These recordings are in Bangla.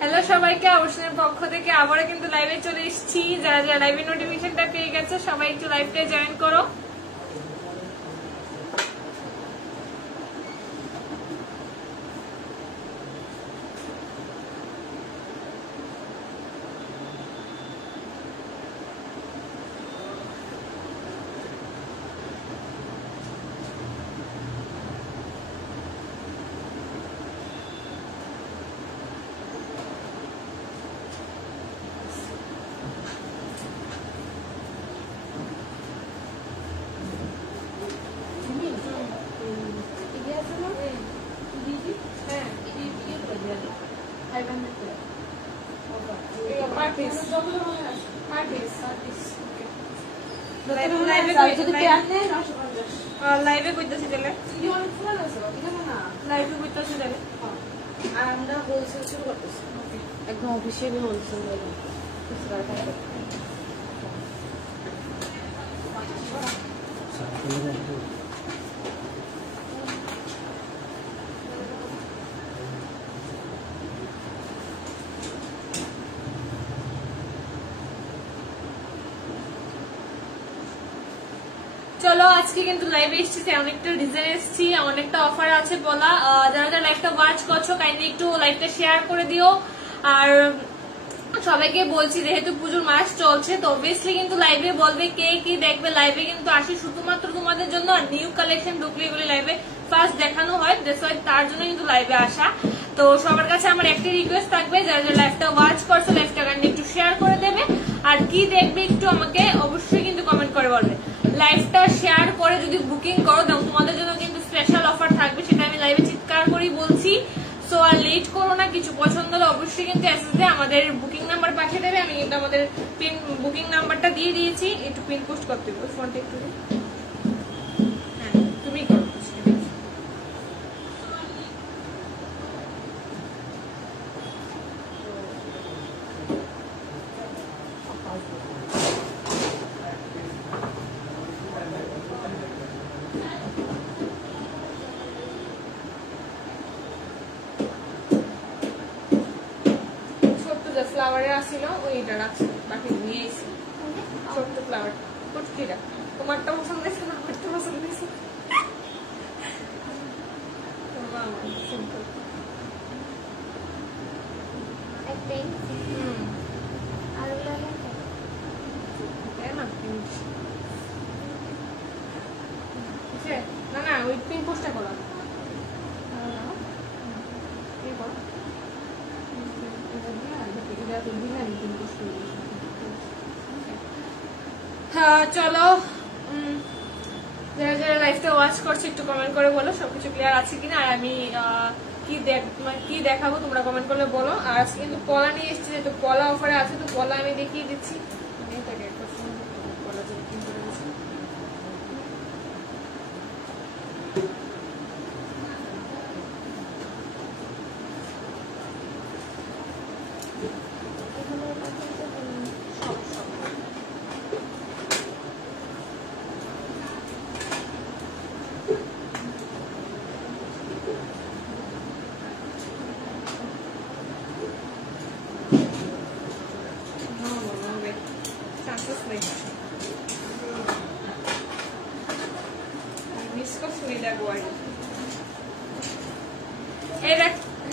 হ্যালো সবাইকে, অবশ্যই পক্ষ থেকে আবারও কিন্তু লাইভে চলে এসেছি। যারা যারা লাইভের নোটিফিকেশনটা পেয়ে গেছে সবাই একটু লাইভটা জয়েন করো। লাইভে কইতাছি তাহলে লাইভে কইতাছি তাহলে আমরা হোলসেল শুরু করতেছি একদম অফিসিয়ালি হোলসেল চলো আজকে কিন্তু লাইভে এসেছি, অনেকটা ডিজাইন এসেছি, অনেকটা অফার আছে বলা। যারা যারা লাইভটা ওয়াচ করছো কাইন্ডলি একটু লাইভটা শেয়ার করে দিও। আর সবাইকে বলছি যেহেতু পুজোর মাস চলছে তো অবভিয়াসলি কিন্তু লাইভে বলবে কে কি দেখবে। লাইভে কিন্তু আসি শুধুমাত্র তোমাদের জন্য, আর নিউ কালেকশন ঢুকলে এগুলি লাইভে ফার্স্ট দেখানো হয়, তার জন্য কিন্তু লাইভে আসা। তো সবার কাছে আমার একটি রিকোয়েস্ট থাকবে, যারা যারা লাইভটা ওয়াচ করছো লাইভটা কাইন্ডলি একটু শেয়ার করে দেবে। আর কি দেখবে একটু আমাকে অবশ্যই কিন্তু কমেন্ট করে বলবে। লাইভটা শেয়ার করে যদি বুকিং করো তোমাদের জন্য কিন্তু স্পেশাল অফার থাকবে, সেটা আমি লাইভে চিৎকার করেই বলছি। সো আর লেট করো না, কিছু পছন্দ হলে অবশ্যই কিন্তু এসএসডি আমাদের বুকিং নাম্বার পাঠিয়ে দেবে। আমি কিন্তু আমাদের পিন বুকিং নাম্বারটা দিয়ে দিয়েছি, একটু পিন পোস্ট করতে হবে ফোনটা একটু। হ্যাঁ তুমি করো। ফ্লাওয়ারের আসছিল ওইটা রাখছি, বাকি নিয়ে এসেছি ছোট্ট ফ্লাওয়ার কুটকিটা। তোমারটা পছন্দ হয়েছে না আমারটা পছন্দ হয়েছে? সিম্পল না না ওই পিন পোস্টটা করো। চলো যারা যারা লাইভটা ওয়াচ করছে একটু কমেন্ট করে বলো সবকিছু ক্লিয়ার আছে কিনা। আর আমি কি দেখাবো তোমরা কমেন্ট করলে বলো। আর আজকে কিন্তু পলা নিয়ে এসেছি, যেহেতু পলা অফারে আছে তো পলা আমি দেখিয়ে দিচ্ছি।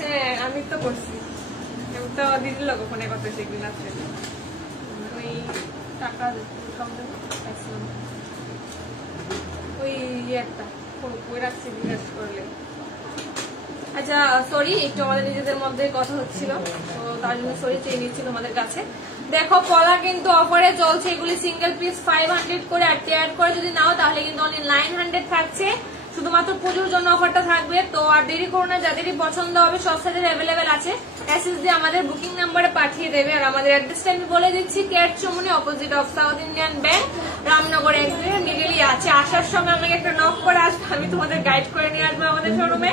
হ্যাঁ আমি তো করছি, আমি তো দিদির লোক ফোনে কথা সেগুলো আছে ওই টাকা ওই একটা ওই রাখছি জিজ্ঞেস করলে। আচ্ছা সরি, একটু আমাদের নিজেদের মধ্যে কথা হচ্ছিল তো তার জন্য সরি চেয়ে নিচ্ছিল আমাদের কাছে। দেখো পলা কিন্তু অফারে চলছে, এগুলি সিঙ্গেল পিস 500 করে, আর পেয়ার করে যদি নাও তাহলে কিন্তু অনলি 900 থাকছে। শুধুমাত্র পুজোর জন্য অফারটা থাকবে। তো আর দেরি করো না, যাদেরই পছন্দ হবে সব সাইজের অ্যাভেলেবেল আছে, এসএসডি আমাদের বুকিং নাম্বারে পাঠিয়ে দেবে। আর আমাদের অ্যাড্রেসটা আমি বলে দিচ্ছি, কেট চৌমুনি opposite of South Indian bank, Ramnagar একদম মিডেলই আছে। আসার সময় আমাকে একটা নক করে আসবে, আমি তোমাদের গাইড করে নিয়ে আসবো আমাদের শোরুমে।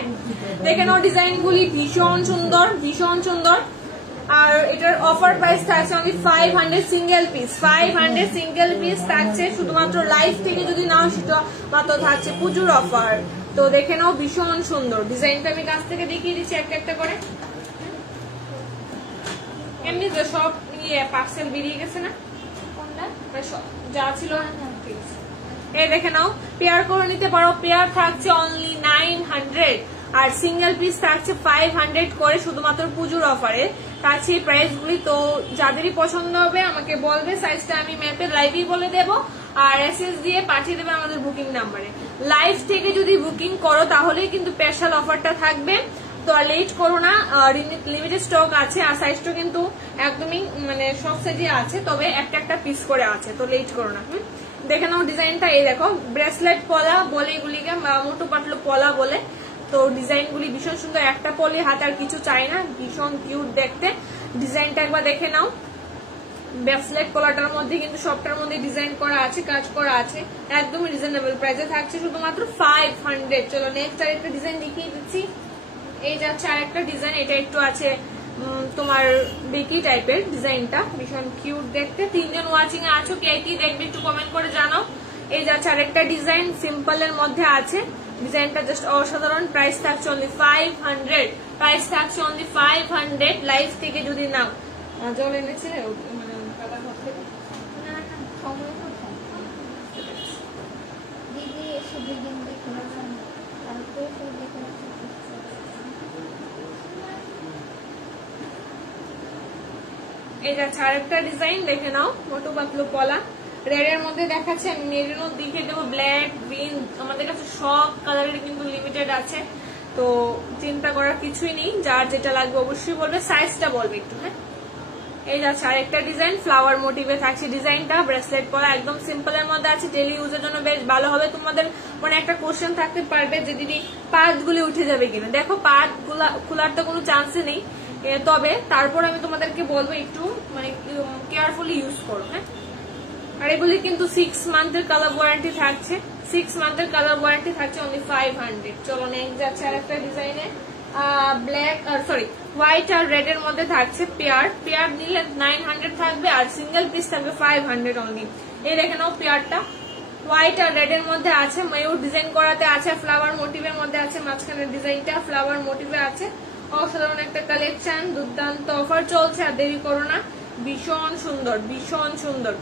দেখে নাও ডিজাইন গুলি ভীষণ সুন্দর, ভীষণ সুন্দর। আর এটার অফার প্রাইস থাকছে only 500 single piece, 500 single piece থাকছে। শুধুমাত্র লাইভ থেকে যদি নাও সেটা মাত্র থাকছে পুজোর অফার। তো দেখে নাও ভীষণ সুন্দর ডিজাইনটা, আমি কাছ থেকে দেখিয়ে দিচ্ছি একটা একটা করে। এমনি তো সব পার্সেল বেরিয়ে গেছে না, কোনটা মানে যা ছিল। এই দেখে নাও, পেয়ার করে নিতে পারো। পেয়ার থাকছে অনলি 900 আর সিঙ্গেল পিস থাকছে 500 করে, শুধুমাত্র পুজোর অফারে থাকছে এই প্রাইস গুলি। তো যাদেরই পছন্দ হবে আমাকে বলবে, সাইজটা আমি ম্যাপে লাইভই বলে দেবো, আর এসএস দিয়ে পাঠিয়ে দেবে আমাদের বুকিং নাম্বারে। লাইভ থেকে যদি বুকিং করো তাহলেই কিন্তু স্পেশাল অফারটা থাকবে। তো আর লেট করো না, লিমিটেড স্টক আছে, আর সাইজটা কিন্তু একদমই মানে সব সাইজে আছে, তবে একটা একটা পিস করে আছে, তো লেট করো না। দেখে নাও ডিজাইনটা। এই দেখো, ব্রেসলেট পলা বলে এগুলিকে, মোটো পাতলো পলা বলে। তো ডিজাইন গুলি ভীষণ সুন্দর, একটা পলে হাতে আর কিছু চাই না, ভীষণ কিউট দেখতে। ডিজাইনটা একবার দেখে নাও। ব্রেসলেট পলাটার মধ্যে কিন্তু সবটার মধ্যে ডিজাইন করা আছে, কাজ করা আছে, একদমই রিজনেবল প্রাইসে থাকছে, শুধুমাত্র 500। চলো নেক্সট আরেকটা ডিজাইন দেখিয়ে দিচ্ছি। এই যাচ্ছে আরেকটা ডিজাইন, এটা একটু আছে তোমার বেকি টাইপের ডিজাইনটা, ভীষণ কিউট দেখতে। 3 জন ওয়াচিং এ আছো, কে কি দেখবে একটু কমেন্ট করে জানাও। এই যাচ্ছে আরেকটা ডিজাইন, সিম্পল এর মধ্যে আছে, ডিজাইনটা জাস্ট অসাধারণ। প্রাইস থাকছে অনলি 500, প্রাইস থাকছে অনলি 500। লাইভ থেকে যদি নাও, জল এনেছে মানে কাটা ঘর থেকে। না না সময় কোথায় দিদি এসে দুদিন দেখে তারপরে শুধু দেখে এই যাচ্ছে আরেকটা ডিজাইন, দেখে নাও, মোটো পাতলো পলা। রেড এর মধ্যে দেখাচ্ছে, আমি মেরুনও দেখিয়ে দেবো, ব্ল্যাক, গ্রিন, আমাদের কাছে সব কালারের কিন্তু লিমিটেড আছে, তো চিন্তা করার কিছুই নেই। যার যেটা লাগবে অবশ্যই বলবে, সাইজটা বলবে একটু। হ্যাঁ, এই যাচ্ছে আরেকটা ডিজাইন, ফ্লাওয়ার মোটিভে থাকছে ডিজাইনটা, ব্রেসলেট পরা, একদম সিম্পল এর মধ্যে আছে, ডেলি ইউজের জন্য বেশ ভালো হবে। তোমাদের মানে একটা কোশ্চেন থাকতে পারবে যে দিদি পাত গুলি উঠে যাবে কিনা। দেখো, পাত গুলা খোলার তো কোনো চান্সই নেই, তবে তারপর আমি তোমাদেরকে বলবো একটু মানে কেয়ারফুলি ইউজ করো। হ্যাঁ, আর এগুলি কিন্তু 6 মান্থের কালার ওয়ারেন্টি থাকছে, 6 মান্থের কালার ওয়ারেন্টি থাকছে অনলি 500। চলো নেক্সট যাচ্ছে আরেকটা ডিজাইনে, ব্ল্যাক সরি হোয়াইট আর রেড এর মধ্যে থাকছে পেয়ার। পেয়ার নিলে 900 থাকবে, আর সিঙ্গেল পিস থাকবে 500 অনলি। এই দেখে নাও, পেয়ারটা হোয়াইট আর রেড এর মধ্যে আছে, ময়ূর ডিজাইন করাতে আছে, ফ্লাওয়ার মোটিভের মধ্যে আছে, মাঝখানের ডিজাইনটা ফ্লাওয়ার মোটিভে আছে। অসাধারণ একটা কালেকশন, দুর্দান্ত অফার চলছে, আর দেরি করো না, ভীষণ সুন্দর, ভীষণ সুন্দর।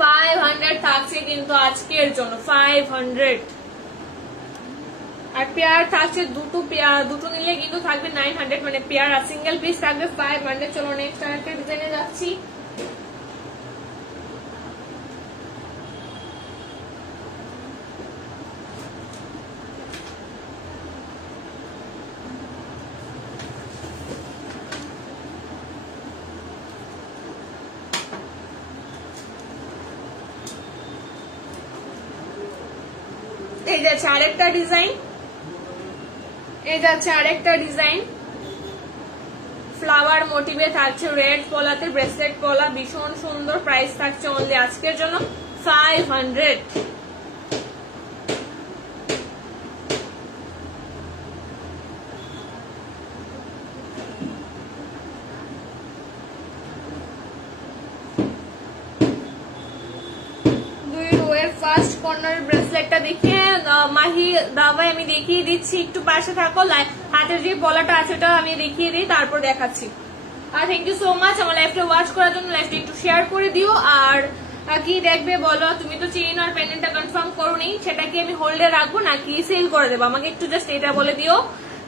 500 থাকছে কিন্তু আজকের জন্য, 500। আর পেয়ার থাকছে দুটো, পেয়ার দুটো নিলে কিন্তু থাকবে 900, মানে পেয়ার আর সিঙ্গেল পিস থাকবে 500। চলো নেক্সট আরেকটা ডিজাইনে যাচ্ছি। এই যাচ্ছে আরেকটা ডিজাইন, এই যাচ্ছে আরেকটা ডিজাইন, ফ্লাওয়ার মোটিভে থাকছে, রেড পলাতে ব্রেসলেট পলা, ভীষণ সুন্দর। প্রাইস থাকছে অনলি আজকের জন্য 500। ফার্স্ট কর্নার ব্রেসলেটটা দেখিয়ে মাহি দাবাই আমি দেখিয়ে দিচ্ছি, একটু পাশে থাকো। হাতের যে পলাটা আছে ওটা আমি দেখিয়ে দিই, তারপর দেখাচ্ছি। আর থ্যাংক ইউ সো মাচ আমার লাইভটা ওয়াচ করার জন্য। লাইভটা একটু শেয়ার করে দিও। আর কি দেখবে বলো, তুমি তো চেইন আর পেন্ডেন্টটা কনফার্ম করোনি, সেটা কি আমি হোল্ডে রাখবো নাকি সেল করে দেবো? আমাকে একটু জাস্ট এটা বলে দিও,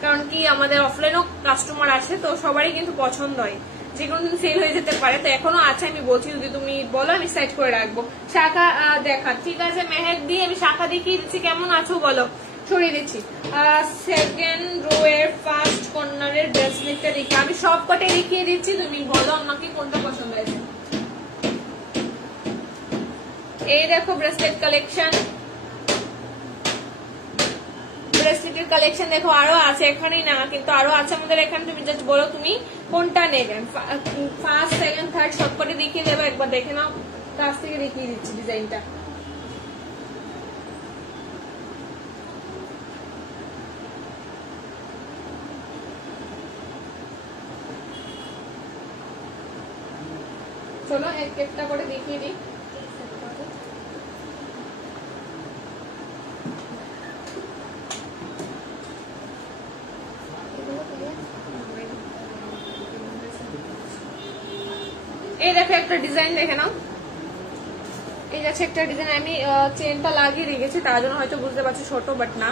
কারণ কি আমাদের অফলাইনও কাস্টমার আসে, তো সবারই কিন্তু পছন্দ হয়, যে কোনো দিন সেল হয়ে যেতে পারে। তো এখনো আছে, আমি বলছি যদি তুমি বলো আমি সাইড করে রাখবো। শাখা দেখা, ঠিক আছে মেহেক দিয়ে আমি শাখা দেখিয়ে দিচ্ছি, কেমন আছো বলো, সরিয়ে দিচ্ছি। সেকেন্ড রো এর ফার্স্ট কর্নারের ব্রেসলেটটা দেখি, আমি সব কটাই দেখিয়ে দিচ্ছি, তুমি বলো আমাকে কোনটা পছন্দ হয়েছে। এই দেখো ব্রেসলেট কালেকশন, ব্রেসলেটের কালেকশন দেখো, আরো আছে, এখানেই না কিন্তু আরো আছে আমাদের এখানে। তুমি জাস্ট বলো তুমি কোনটা নেবেন, ফার্স্ট সেকেন্ড থার্ড সবকটি দেখিয়ে দেবো, একবার দেখে নাও, কাছ থেকে দেখিয়ে দিচ্ছি ডিজাইনটা। চলো একটা করে দেখিয়ে দিই। এই দেখো একটা ডিজাইন দেখে নাও, এই যাচ্ছে একটা ডিজাইন। আমি চেনটা লাগিয়ে রেখেছি, তার জন্য হয়তো বুঝতে পারছি ছোট, বাট না।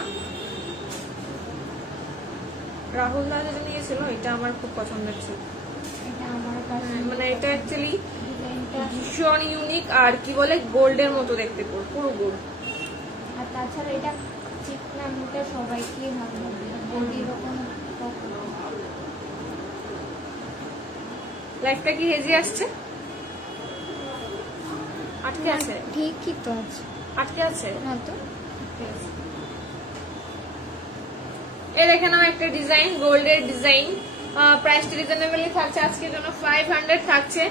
রাহুল দা যেটা নিয়েছিল এটা আমার খুব পছন্দের ছিল, মানে এটা অ্যাকচুয়ালি ভীষণ ইউনিক আর কি বলে গোল্ডের মতো দেখতে, পুরো গোল্ড। আর তাছাড়া এটা চিকনাটা সবাইকে ভালো লাগে, গোল্ড এরকম। লাইফটা কি হেজি আসছে? আটকে আছে? ঠিকই তো আছে, আটকে আছে না তো। এই দেখে নাও একটা ডিজাইন, গোল্ডের ডিজাইন। প্রাইসটা রিজনেবলি থাকছে আজকের জন্য 500 থাকছে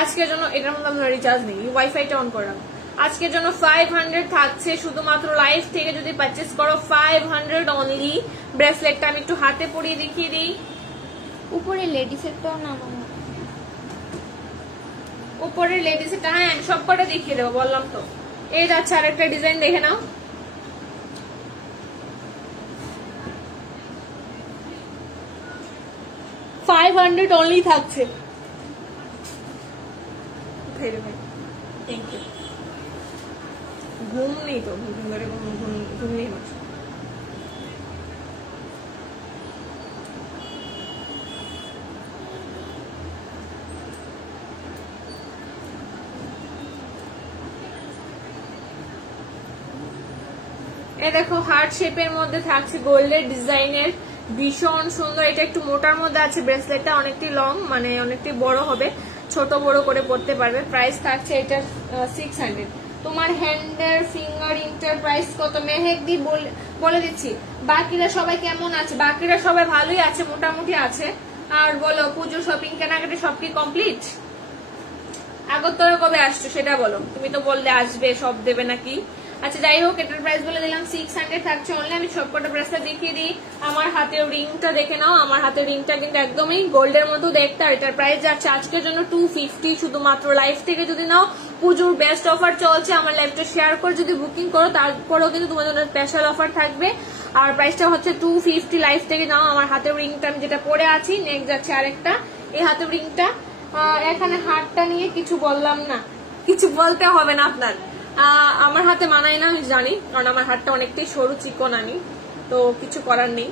আজকের জন্য। এটার মধ্যে আমরা রিচার্জ নেই, ওয়াইফাইটা অন করলাম। আজকের জন্য 500 থাকছে শুধুমাত্র লাইভ থেকে যদি পারচেস করো 500 অনলি। ব্রেসলেটটা আমি একটু হাতে পরিয়ে দেখিয়ে দিই। উপরে লেডিস একটাও নামানো, উপরে লেডিস এটা, হ্যাঁ আমি সব কটা দেখিয়ে দেবো, বললাম তো। এই যাচ্ছে আর একটা ডিজাইন দেখে নাও। $500 অনলি থাকছে। Thank you. ঘুম নেই তো, ঘুম নেই আমার। এই দেখো হার্ট শেপের মধ্যে থাকছে গোল্ডের ডিজাইনের, ভীষণ সুন্দর। এটা একটু মোটার মধ্যে আছে, ব্রেসলেটটা অনেকটাই লং, মানে অনেকটাই বড় হবে, ছোট বড় করে পড়তে পারবে। প্রাইস থাকছে এটা 600। তোমার হ্যান্ডের ফিঙ্গার রিংটার প্রাইস কত মেহেকদি বলে দিচ্ছি। বাকিরা সবাই কেমন আছে? বাকিরা সবাই ভালোই আছে, মোটামুটি আছে। আর বলো, পুজো শপিং কেনাকাটি সব কি কমপ্লিট? আগরতলা কবে আসছো সেটা বলো, তুমি তো বললে আসবে, সব দেবে নাকি? আচ্ছা যাই হোক, এটার প্রাইস বলে দিলাম 600 থাকছে অনলি। আমি সবকটা ব্রেসলেট দেখিয়ে দিই। আমার হাতের রিংটা দেখে নাও, আমার হাতের রিংটা কিন্তু একদমই গোল্ডের মতো দেখতে। আর এটার প্রাইস যাচ্ছে আজকের জন্য 250 শুধুমাত্র লাইভ থেকে যদি নাও। পুজোর বেস্ট অফার চলছে, আমার লাইভটা শেয়ার করে যদি বুকিং করো তারপরেও কিন্তু তোমাদের জন্য স্পেশাল অফার থাকবে। আর প্রাইসটা হচ্ছে 250 লাইভ থেকে নাও। আমার হাতের রিংটা আমি যেটা পরে আছি, নেক্সট যাচ্ছে আরেকটা, এই হাতের রিংটা। এখানে হাতটা নিয়ে কিছু বললাম না, কিছু বলতে হবে না আপনার। আমার হাতে মানায় না আমি জানি, কারণ আমার হাতটা অনেকটাই সরু চিকন, আমি তো কিছু করার নেই।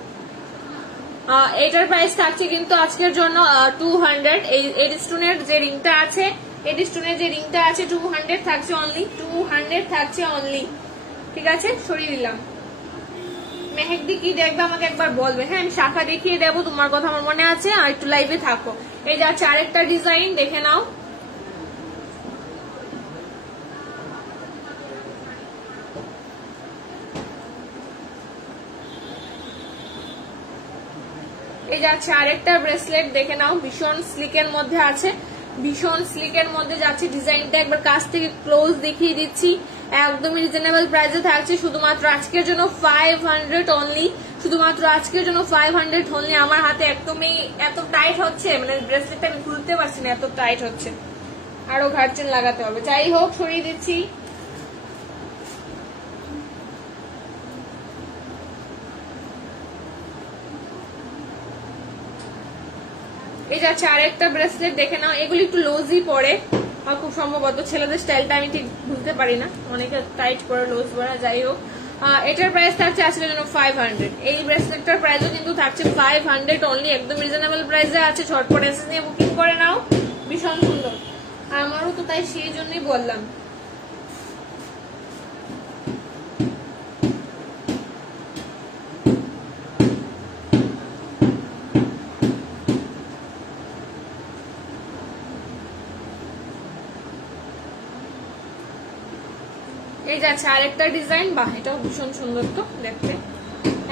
এটার প্রাইস থাকছে কিন্তু আজকের জন্য 200। এই স্টোনের যে রিংটা আছে, এই স্টোনের যে রিংটা আছে 200 থাকছে অনলি, 200 থাকছে অনলি। ঠিক আছে, সরিয়ে দিলাম। মেহেকদি কি দেখবে আমাকে একবার বলবে, হ্যাঁ আমি শাখা দেখিয়ে দেবো, তোমার কথা আমার মনে আছে। আর একটু লাইভে থাকো। এই যাচ্ছে আরেকটা ডিজাইন, দেখে নাও। এই যাচ্ছে আরেকটা ব্রেসলেট, দেখে নাও। ভীষণ স্লিকের মধ্যে আছে, ভীষণ স্লিকের মধ্যে যাচ্ছে। ডিজাইনটা একবার কাছ থেকে ক্লোজ দেখিয়ে দিচ্ছি। একদমই রিজনেবল প্রাইসে থাকছে শুধুমাত্র আজকের জন্য 500 অনলি। শুধুমাত্র আজকের জন্য 500 অনলি। আমার হাতে একদমই এত টাইট হচ্ছে, মানে ব্রেসলেটটা আমি খুলতে পারছি না, এত টাইট হচ্ছে। আরো ঘাট চেন লাগাতে হবে। যাই হোক, সরিয়ে দিচ্ছি। এই যাচ্ছে আরেকটা ব্রেসলেট, দেখে নাও। এগুলি একটু লোজি পরে, খুব সম্ভবত ছেলেদের স্টাইলটা আমি ঠিক বুঝতে পারি না, অনেকে টাইট করে লোজ পরা। যাই হোক, এটার প্রাইস থাকছে আজকের জন্য 500। এই ব্রেসলেটটার প্রাইসও কিন্তু থাকছে 500 অনলি, একদম রিজনেবল প্রাইসে আছে। ঝটপট এসে নিয়ে বুকিং করে নাও, ভীষণ সুন্দর। আমারও তো তাই, সেই জন্যই বললাম। এই যাচ্ছে আরেকটা ডিজাইন, বাহ এটাও ভীষণ সুন্দর তো দেখতে,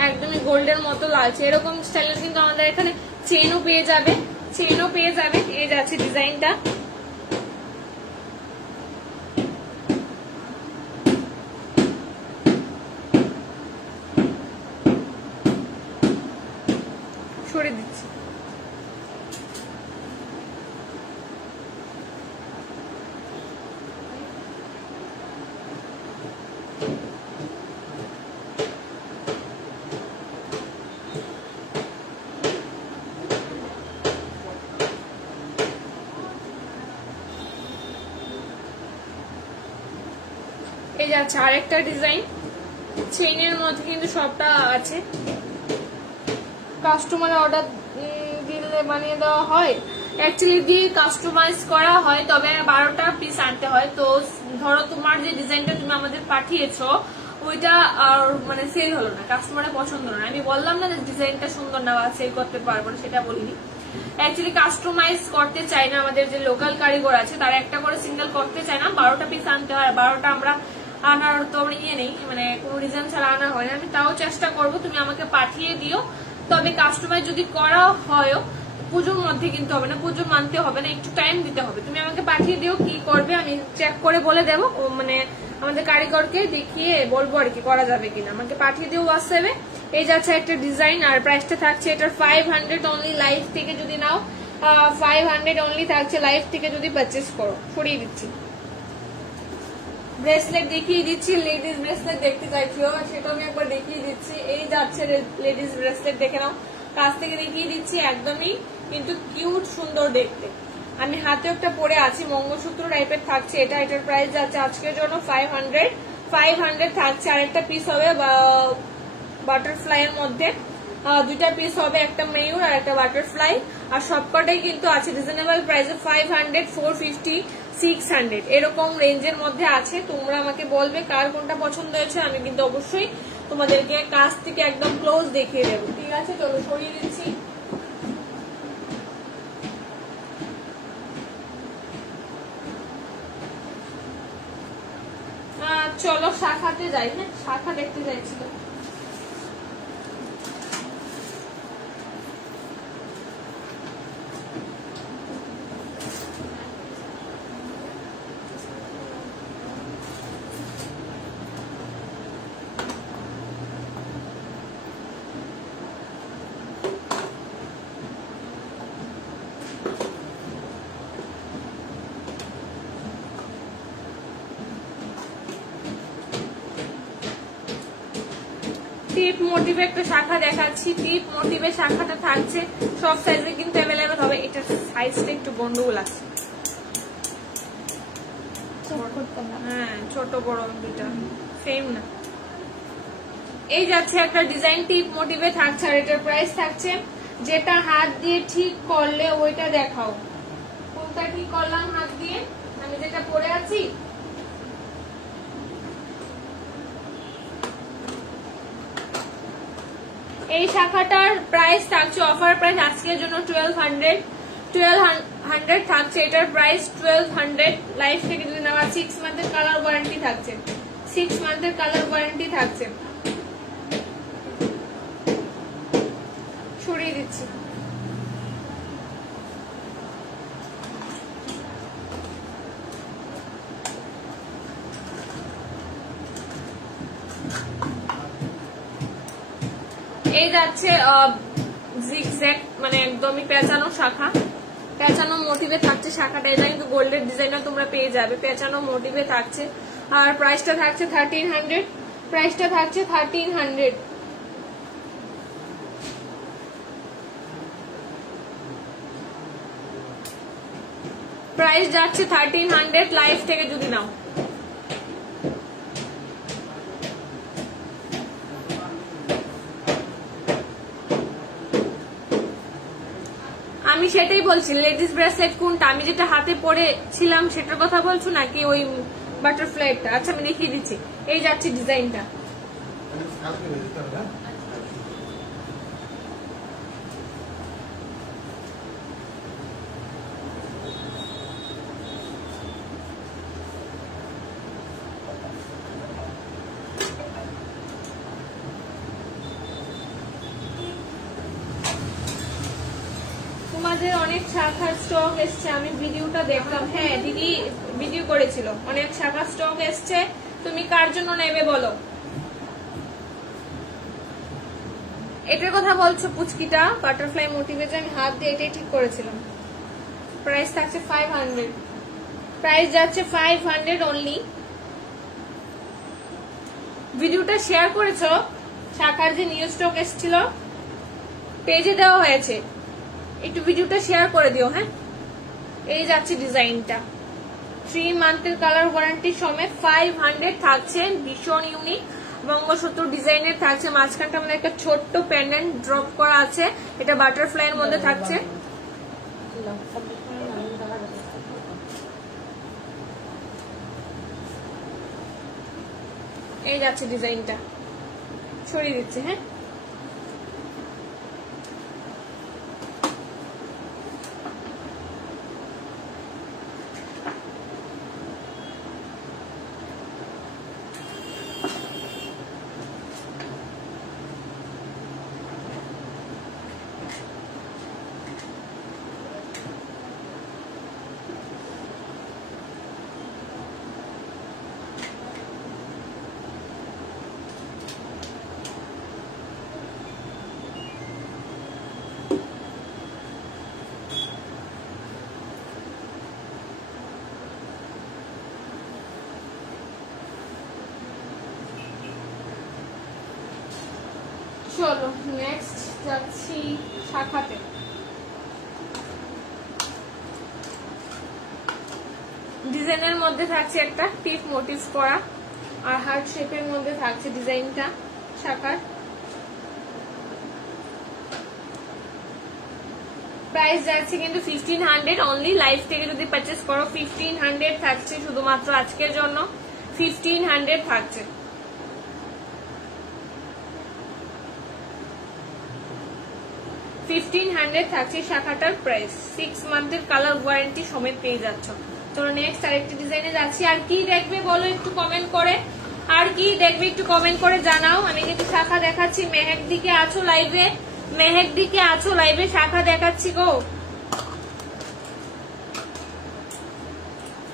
একদমই গোল্ডের মতো লাগছে। এরকম স্টাইলের কিন্তু আমাদের এখানে চেনও পেয়ে যাবে, চেনও পেয়ে যাবে। এই যাচ্ছে ডিজাইনটা। সরে দিচ্ছি। এই যাচ্ছে আরেকটা ডিজাইন, চেইনের মধ্যে কিন্তু সবটা আছে। কাস্টমার অর্ডার দিলে বানিয়ে দেওয়া হয়, অ্যাকচুয়ালি দিয়ে কাস্টমাইজ করা হয়, তবে 12টা পিস আনতে হয়। তো ধরো তোমার যে ডিজাইনটা তুমি আমাদের পাঠিয়েছো ওইটা আর মানে সেল হলো না, কাস্টমারের পছন্দ না। আমি বললাম না যে ডিজাইনটা সুন্দর না, সেল করতে পারবো না, সেটা বলিনি। অ্যাকচুয়ালি কাস্টমাইজ করতে চাই না, আমাদের যে লোকাল কারিগর আছে তারা একটা করে সিঙ্গেল করতে চায় না, 12টা পিস আনতে হয়। 12টা আমরা আনার তো আমরা ইয়ে নেই, মানে কোনো রিজন ছাড়া আনা হয় না। আমি তাও চেষ্টা করবো তুমি আমাকে পাঠিয়ে দিও, তবে কাস্টমাইজ যদি করা হয় পুজোর মধ্যে কিন্তু হবে না, পুজো মানতে হবে না, একটু টাইম দিতে হবে। তুমি আমাকে পাঠিয়ে দিও, কি করবে আমি চেক করে বলে দেবো, মানে আমাদের কারিগরকে দেখিয়ে বলবো আর কি করা যাবে কিনা। আমাকে পাঠিয়ে দিও হোয়াটসঅ্যাপে। এই যাচ্ছে একটা ডিজাইন, আর প্রাইসটা থাকছে এটার 500 অনলি। লাইভ থেকে যদি নাও 500 অনলি থাকছে, লাইভ থেকে যদি পারচেস করো। সরিয়ে দিচ্ছি, ব্রেসলেট দেখিয়ে দিচ্ছি। লেডিস ব্রেসলেট দেখতে চাইছিও, সেটা আমি একবার দেখিয়ে দিচ্ছি। এই যাচ্ছে লেডিস ব্রেসলেট, দেখে নাও, কাছ থেকে দেখিয়ে দিচ্ছি। একদমই কিন্তু কিউট সুন্দর দেখতে। আমি হাতে একটা পরে আছি, মঙ্গলসূত্র টাইপের থাকছে এটা। এটার প্রাইস যাচ্ছে আজকের জন্য 500 থাকছে। আরেকটা পিস হবে বাটারফ্লাই এর মধ্যে, 2টা পিস হবে, একটা ময়ূর আর একটা বাটারফ্লাই। আর সবকটাই কিন্তু আছে রিজনেবল প্রাইসে, 500, 450, 600 এরকম রেঞ্জের মধ্যে আছে। তোমরা আমাকে বলবে কার কোনটা পছন্দ হয়েছে, আমি কিন্তু অবশ্যই তোমাদেরকে কাছ থেকে একদম ক্লোজ দেখিয়ে দেবো। ঠিক আছে, চলো সরিয়ে দিচ্ছি। চলো শাখাতে যাই। হ্যাঁ, শাখা দেখতে যাচ্ছিল। টিপ মোটিভে একটা শাখা দেখাচ্ছি। টিপ মোটিভে শাখাটা থাকছে সব সাইজে কিন্তু অ্যাভেলেবেল হবে। এটার সাইজটা একটু গন্ডগোল আছে, হ্যাঁ ছোট বড় দুটা সেম না। এই যাচ্ছে একটা ডিজাইন, টিপ মোটিভে থাকছে। আর এটার প্রাইস থাকছে, যেটা হাত দিয়ে ঠিক করলে ওইটা দেখাও। কোনটা ঠিক করলাম হাত দিয়ে, আমি যেটা পরে আছি। এই শাখাটার প্রাইস থাকছে, অফার প্রাইস আজকের জন্য 1200 থাকছে। এটার প্রাইস 1200। লাইফ থেকে যদি নেওয়া 6 মান্থের কালার ওয়ারেন্টি থাকছে, 6 মান্থের কালার ওয়ারেন্টি থাকছে। সরিয়ে দিচ্ছি। এই যাচ্ছে জিগজ্যাগ, মানে একদমই পেঁচানো শাখা, পেঁচানো মোটিভে থাকছে শাখাটা। এটা কিন্তু গোল্ডের ডিজাইনটা তোমরা পেয়ে যাবে, পেঁচানো মোটিভে থাকছে। আর প্রাইসটা থাকছে 1300, প্রাইসটা থাকছে 1300। প্রাইস যাচ্ছে 1300 লাইভ থেকে যদি নাও। আমি সেটাই বলছি, লেডিস ব্রেসলেট কোনটা, আমি যেটা হাতে পরেছিলাম সেটার কথা বলছো নাকি ওই বাটারফ্লাইটা? আচ্ছা আমি দেখিয়ে দিচ্ছি। এই যাচ্ছে ডিজাইনটা, তোমাদের অনেক শাখার স্টক এসছে, আমি ভিডিওটা দেখলাম। হ্যাঁ দিদি ভিডিও করেছিল, অনেক শাখার স্টক এসছে। তুমি কার জন্য নেবে বলো? এটার কথা বলছো পুচকিটা, বাটারফ্লাই মোটিভে যে আমি হাত দিয়ে এটাই ঠিক করেছিলাম। প্রাইস থাকছে 500, প্রাইস যাচ্ছে 500 অনলি। ভিডিওটা শেয়ার করেছো, শাখার যে নিউ স্টক এসেছিল পেজে দেওয়া হয়েছে, একটু ভিডিওটা শেয়ার করে দিও। হ্যাঁ, এই যাচ্ছে ডিজাইনটা, 3 মান্থের কালার ওয়ারেন্টি সমেত 500 থাকছে। ভীষণ ইউনিক মঙ্গলসূত্র ডিজাইনের থাকছে। মাঝখানটা আমাদের একটা ছোট্ট পেন্ডেন্ট ড্রপ করা আছে, এটা বাটারফ্লাই এর মধ্যে থাকছে। এই যাচ্ছে ডিজাইনটা, ছড়িয়ে দিচ্ছে। হ্যাঁ, চলো নেক্সট যাচ্ছি শাখাতে। ডিজাইনের মধ্যে থাকছে একটা টিপ মোটিভ করা আর হার্ট শেপের মধ্যে থাকছে ডিজাইনটা শাখার। প্রাইস যাচ্ছে কিন্তু 1500 অনলি। লাইভ থেকে যদি পারচেস করো 1500 থাকছে, শুধুমাত্র আজকের জন্য 1500 থাকছে। থাকছে শাখাটার প্রাইস। 6 মান্থের কালার ওয়ারেন্টি সমেত পেয়ে যাচ্ছ। তো নেক্সট আরেকটি ডিজাইনে যাচ্ছি। আর কি দেখবে বলো একটু কমেন্ট করে, আর কি দেখবে একটু কমেন্ট করে জানাও। আমি কিন্তু শাখা দেখাচ্ছি। মেহেক দিকে আছো লাইভে, মেহেক দিকে আছো লাইভে, শাখা দেখাচ্ছি গো।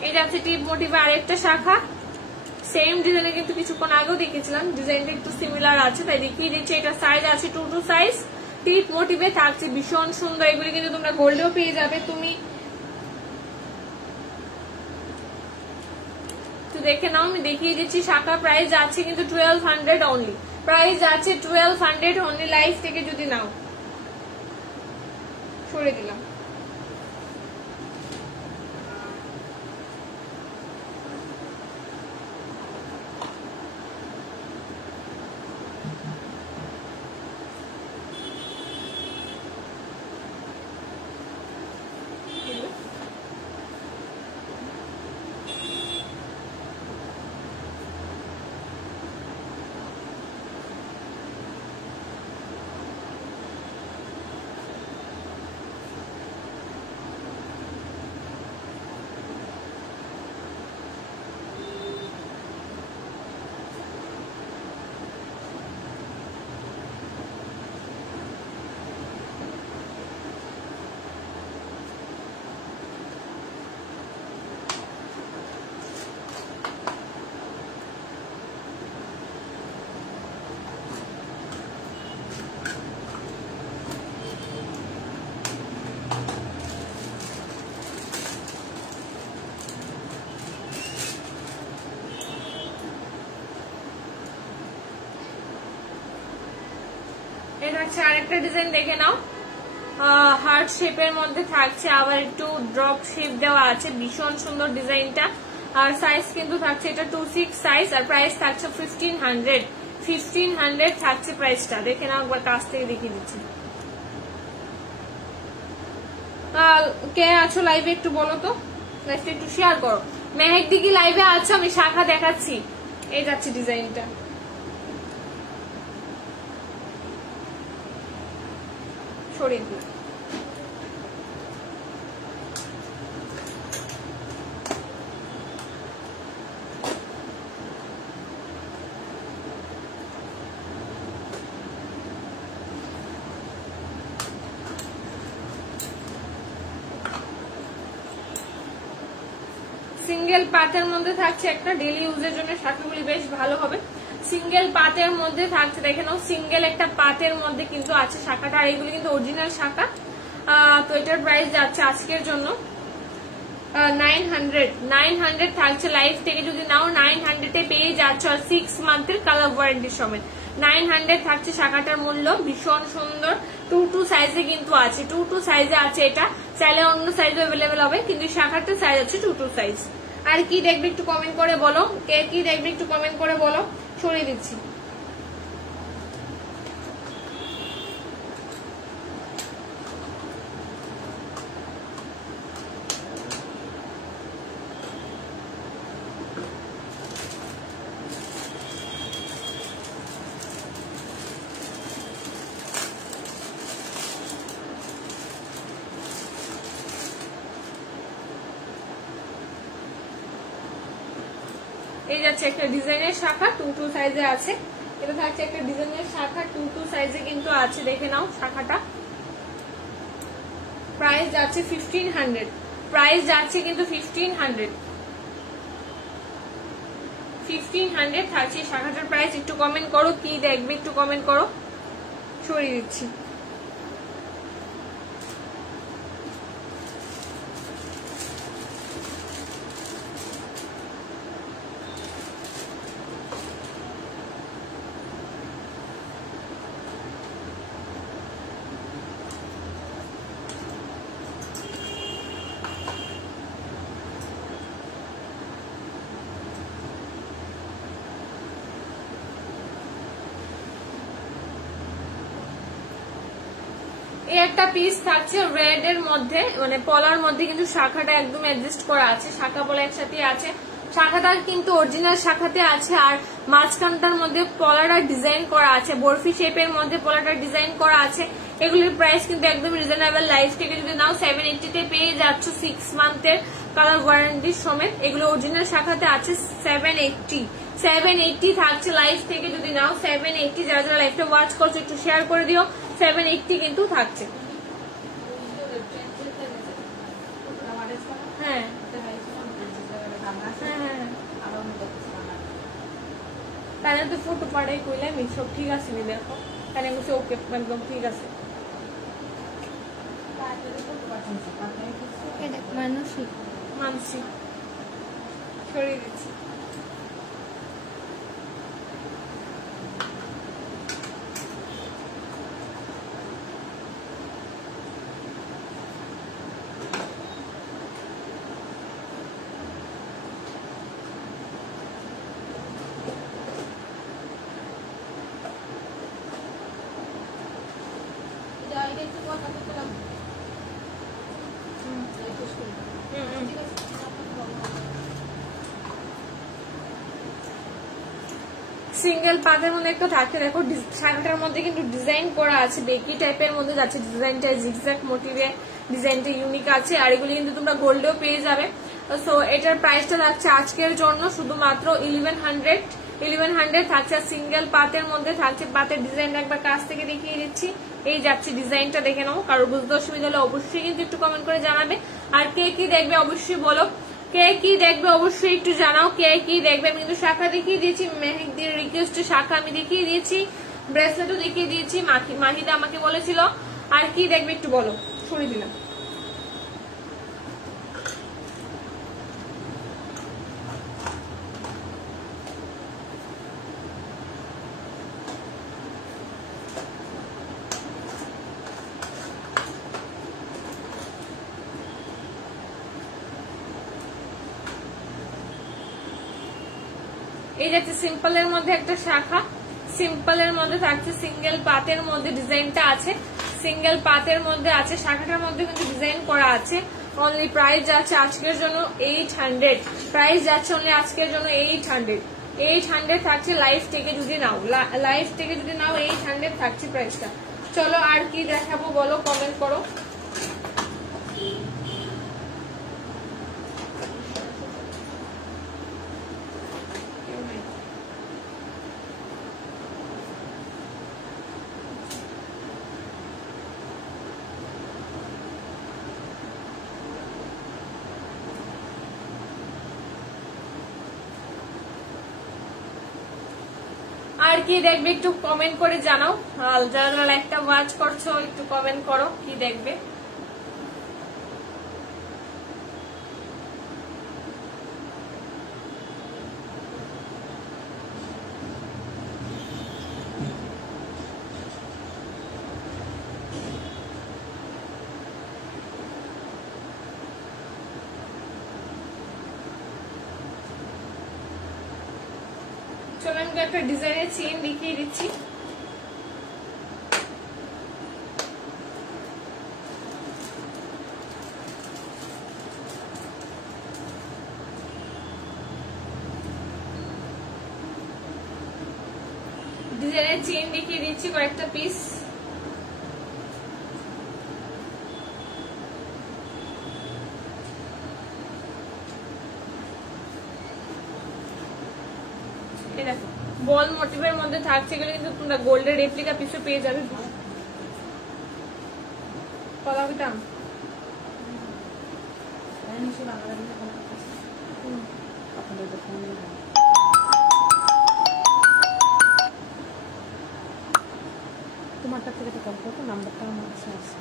এই যাচ্ছে টিপ মোটিভে আরেকটা শাখা। সেম ডিজাইনে কিন্তু কিছুক্ষণ আগেও দেখেছিলাম, ডিজাইনটা একটু সিমিলার আছে তাই দেখিয়ে দিচ্ছি। এটা সাইজ আছে 2 সাইজ, টিপ মোটিভে থাকছে, ভীষণ সুন্দর। এগুলি কিন্তু তোমরা গোল্ডেও পেয়ে যাবে। তুমি তো দেখে নাও, আমি দেখিয়ে দিচ্ছি। শাখা প্রাইস যাচ্ছে কিন্তু 1200 অনলি। প্রাইস যাচ্ছে 1200 অনলি। লাইভ থেকে যদি নাও, সরে দিলাম। আরেকটা ডিজাইন দেখে নাও। হার্ট শেপের মধ্যে থাকছে, আবার একটু ড্রপ শেপ দেওয়া আছে, ভীষণ সুন্দর ডিজাইনটা। আর সাইজ কিন্তু থাকছে এটা 26 সাইজ। আর প্রাইস থাকছে 1500 থাকছে প্রাইসটা। দেখে নাও একবার কাছ থেকে দেখিয়ে দিচ্ছি। কে আছো লাইভে একটু বলো তো, লাইভটা একটু শেয়ার করো। মেহেক দিকে লাইভে আছো, আমি শাখা দেখাচ্ছি। এই যাচ্ছে ডিজাইনটা, সরিয়ে দিই। সিঙ্গেল পাতের মধ্যে থাকছে একটা, ডেলি ইউজের জন্য শাখাগুলি বেশ ভালো হবে। সিঙ্গেল পাতের মধ্যে থাকছে, দেখে নাও সিঙ্গেল একটা পাতের মধ্যে কিন্তু আছে শাখাটা। আর এগুলো কিন্তু অরিজিনাল শাখা। তো এটার প্রাইস যাচ্ছে আজকের জন্য 900 থাকছে। লাইভ থেকে যদি নাও 900 পেয়ে যাচ্ছে। আর 6 মান্থের কালার ওয়ারেন্টির সমেত 900 থাকছে শাখাটার মূল্য। ভীষণ সুন্দর। 2 সাইজে কিন্তু আছে, 2 সাইজে আছে। এটা চাইলে অন্য সাইজে অ্যাভেলেবেল হবে, কিন্তু শাখাটার সাইজ আছে 2 সাইজ। আর কি দেখবে একটু কমেন্ট করে বলো, কে কি দেখবে একটু কমেন্ট করে বলো, সরিয়ে দিচ্ছি। এই যাচ্ছে একটা ডিজাইনের শাখা 2 সাইজে আছে, এটা থাকছে একটা ডিজাইনের শাখা 2 সাইজে কিন্তু আছে, দেখে নাও শাখাটা। প্রাইস যাচ্ছে 1500, প্রাইস যাচ্ছে কিন্তু 1500 থাকছে শাখাটার প্রাইস। একটু কমেন্ট করো কি দেখবে, একটু কমেন্ট করো, সরিয়ে দিচ্ছি। এই একটা পিস থাকছে রেড এর মধ্যে, মানে পলার মধ্যে কিন্তু শাখাটা একদম অ্যাডজাস্ট করা আছে, শাখা পলা একসাথে আছে, শাখাটা কিন্তু অরিজিনাল শাখাতে আছে, আর মাঝখানটার মধ্যে পলাটা ডিজাইন করা আছে, বরফি শেপের মধ্যে পলাটা ডিজাইন করা আছে। এগুলির প্রাইস কিন্তু একদম রিজনেবল, লাইফ থেকে যদি নাও 780 তে পেয়ে যাচ্ছ 6 মান্থের কালার ওয়ারেন্টি সমেত। এগুলো অরিজিনাল শাখাতে আছে 780 থাকছে লাইফ থেকে যদি নাও 780। যারা যারা লাইফটা ওয়াচ করছো একটু শেয়ার করে দিও, 780 কিন্তু থাকছে। হ্যাঁ তাহলে তো ফটো পাড়াই কইলাম সব ঠিক আছে নি, দেখো তাহলে ওকে একদম ঠিক আছে। মানসি সরিয়ে দিচ্ছি। সিঙ্গেল পাতের মধ্যে একটা থাকছে, দেখো শাখাটার মধ্যে কিন্তু ডিজাইন করা আছে, বেকি টাইপের মধ্যে যাচ্ছে ডিজাইনটা, জিগজ্যাগ মোটিভে ডিজাইনটা ইউনিক আছে, আর এগুলি কিন্তু তোমরা গোল্ডেও পেয়ে যাবে। সো এটার প্রাইসটা লাগছে আজকের জন্য শুধুমাত্র 1100 থাকছে। সিঙ্গেল পাতের মধ্যে থাকছে, পাতের ডিজাইনটা একবার কাছ থেকে দেখিয়ে দিচ্ছি। এই যাচ্ছে ডিজাইনটা, দেখে নাও, কারোর বুঝতে অসুবিধা হলে অবশ্যই কিন্তু একটু কমেন্ট করে জানাবে। আর কে কি দেখবে অবশ্যই বলো, কে কি দেখবে অবশ্যই একটু জানাও, কে কি দেখবে। আমি কিন্তু শাখা দেখিয়ে দিয়েছি, মেহেদির রিকোয়েস্টে শাখা আমি দেখিয়ে দিয়েছি, ব্রেসলেটও দেখিয়ে দিয়েছি, মাহিদা আমাকে বলেছিল। আর কি দেখবে একটু বলো, সরিয়ে দিলাম। এই যাচ্ছে সিম্পলের মধ্যে একটা শাখা, সিম্পলের মধ্যে থাকছে, সিঙ্গেল পাতের মধ্যে ডিজাইনটা আছে, সিঙ্গেল পাতের মধ্যে আছে, শাখাটার মধ্যে কিন্তু ডিজাইন করা আছে। অনলি প্রাইস যাচ্ছে আজকের জন্য 800, প্রাইস যাচ্ছে অনলি আজকের জন্য 800 থাকছে লাইফ থেকে যদি নাও, লাইফ থেকে যদি নাও 800 থাকছে প্রাইসটা। চলো আর কি দেখাবো বলো, কমেন্ট করো। আর কি দেখবে একটু কমেন্ট করে জানাও, যারা লাইভটা ওয়াচ করছো একটু কমেন্ট করো কি দেখবে। চলো আমি একটা ডিজাইনের চেইন দেখিয়ে দিচ্ছি। ডিজাইনের চেইন দেখিয়ে দিচ্ছি কয়েকটা পিস। বল মোটিভের মধ্যে থাকছে, এগুলো কিন্তু তোমরা গোল্ডের রেপ্লিকা পিসে পেয়ে যাবে। কথা বলতাম তোমারটা থেকে তো কল করো, নাম্বারটা আমার কাছে আছে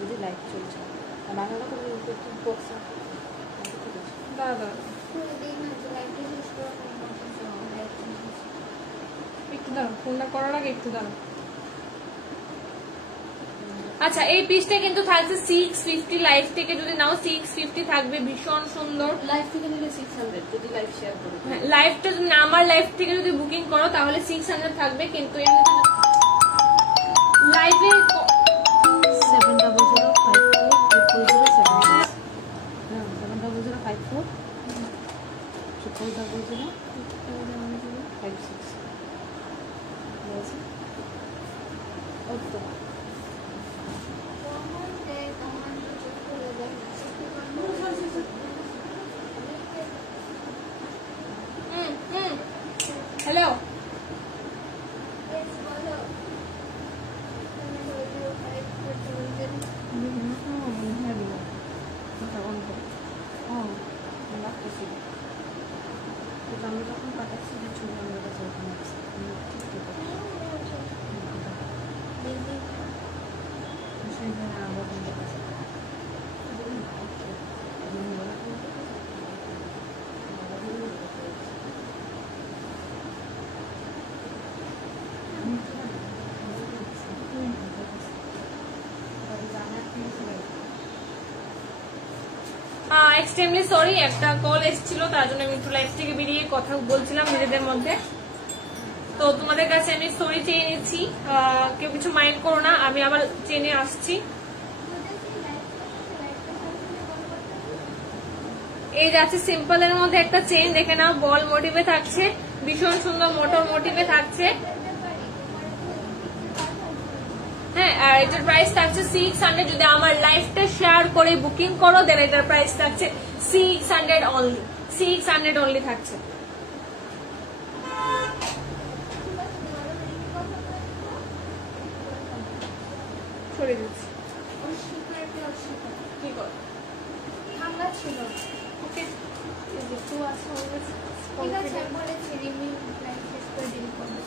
যদি লাইভ চলছে। বাংলা করে বক্স দাদা একটু দাঁড়াও, ফোনটা করার আগে একটু দাঁড়াও। আচ্ছা, এই পিসটা কিন্তু থাকছে 650। লাইভ থেকে যদি নাও 650 থাকবে, ভীষণ সুন্দর। লাইভ থেকে নিলে 600 যদি লাইভ শেয়ার করো। লাইভটা যদি আমার লাইভ থেকে যদি বুকিং করো তাহলে 600 থাকবে, কিন্তু এমনিতে লাইভে 70054 70054 56 হ্যালো আমরা যখন পাঠাচ্ছি ছবি আমার কাছে ওখানে আছে। এক্সট্রিমলি সরি, একটা কল এসেছিল, তার জন্য আমি একটু লাইভ থেকে বেরিয়ে কথা বলছিলাম নিজেদের মধ্যে। তো তোমাদের কাছে আমি সরি চেয়ে নিচ্ছি, কেউ কিছু মাইন্ড করো না, আমি আবার চেনে আসছি। এই যাচ্ছে সিম্পলের মধ্যে একটা চেইন, দেখে নাও, বল মোটিভে থাকছে, ভীষণ সুন্দর মোটর মোটিভে থাকছে। হ্যাঁ, আর এটার প্রাইস থাকছে 600। যদি আমার লাইফটা শেয়ার করে বুকিং করো দেন এটার প্রাইস থাকছে 600 অনলি। 600 অনলি থাকছে। সরে দিচ্ছি, কি কর ঠান্ডা ছিল। ওকে, একটু আছে ঠিক আছে, বলেছি রিমিং লাইফ শেষ করে ডিল করবো।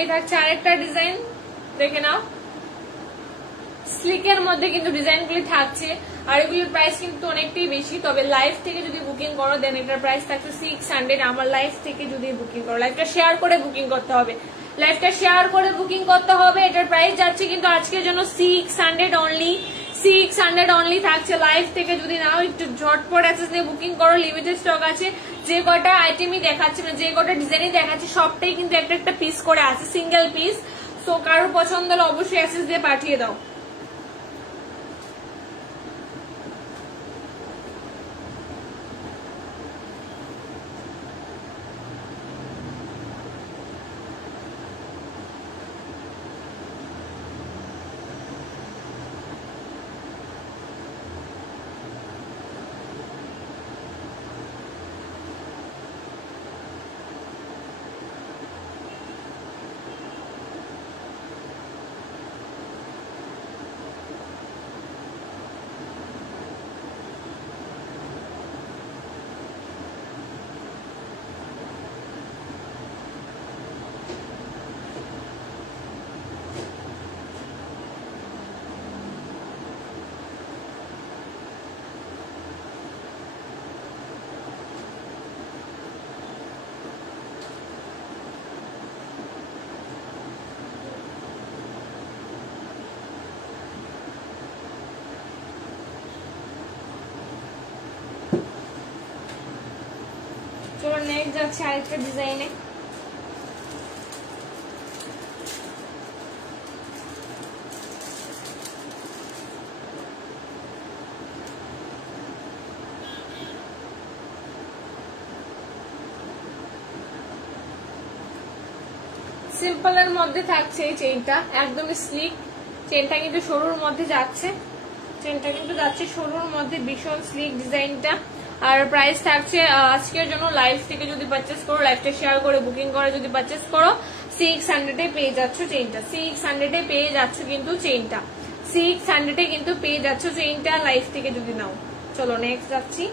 এই থাকছে আরেকটা ডিজাইন, দেখে নাও, স্লিকের মধ্যে কিন্তু ডিজাইন গুলি থাকছে। আর এগুলোর প্রাইস কিন্তু অনেকটাই বেশি, তবে লাইভ থেকে যদি বুকিং করো দেন এটার প্রাইস থাকছে 600। আমার লাইভ থেকে যদি বুকিং করো, লাইভটা শেয়ার করে বুকিং করতে হবে, লাইভটা শেয়ার করে বুকিং করতে হবে। এটার প্রাইস যাচ্ছে কিন্তু আজকের জন্য 600 অনলি। 600 অনলি থাকছে। লাইভ থেকে যদি নাও একটু ঝটপট অ্যাক্সেস নিয়ে বুকিং করো, লিমিটেড স্টক আছে। যে কটা আইটেমই দেখাচ্ছে, মানে যে কটা ডিজাইনই দেখাচ্ছে সবটাই কিন্তু একটা একটা পিস করে আছে, সিঙ্গেল পিস। সো কারোর পছন্দ হলে অবশ্যই অ্যাক্সেস দিয়ে পাঠিয়ে দাও। চলো নেক্সট যাচ্ছে আরেকটা ডিজাইনে। সিম্পলের মধ্যে থাকছে এই চেইনটা, একদমই স্লিক। চেনটা কিন্তু সরুর মধ্যে যাচ্ছে, চেনটা কিন্তু যাচ্ছে সরুর মধ্যে, ভীষণ স্লিক ডিজাইনটা। আর প্রাইস থাকছে আজকের জন্য লাইভ থেকে যদি পারচেস করো, লাইভটা শেয়ার করে বুকিং করে যদি পারচেস করো 600 পেয়ে যাচ্ছ চেইনটা। 600 পেয়ে যাচ্ছ কিন্তু চেইনটা, 600 কিন্তু পেয়ে যাচ্ছ চেইনটা লাইভ থেকে যদি নাও। চলো নেক্সট যাচ্ছি।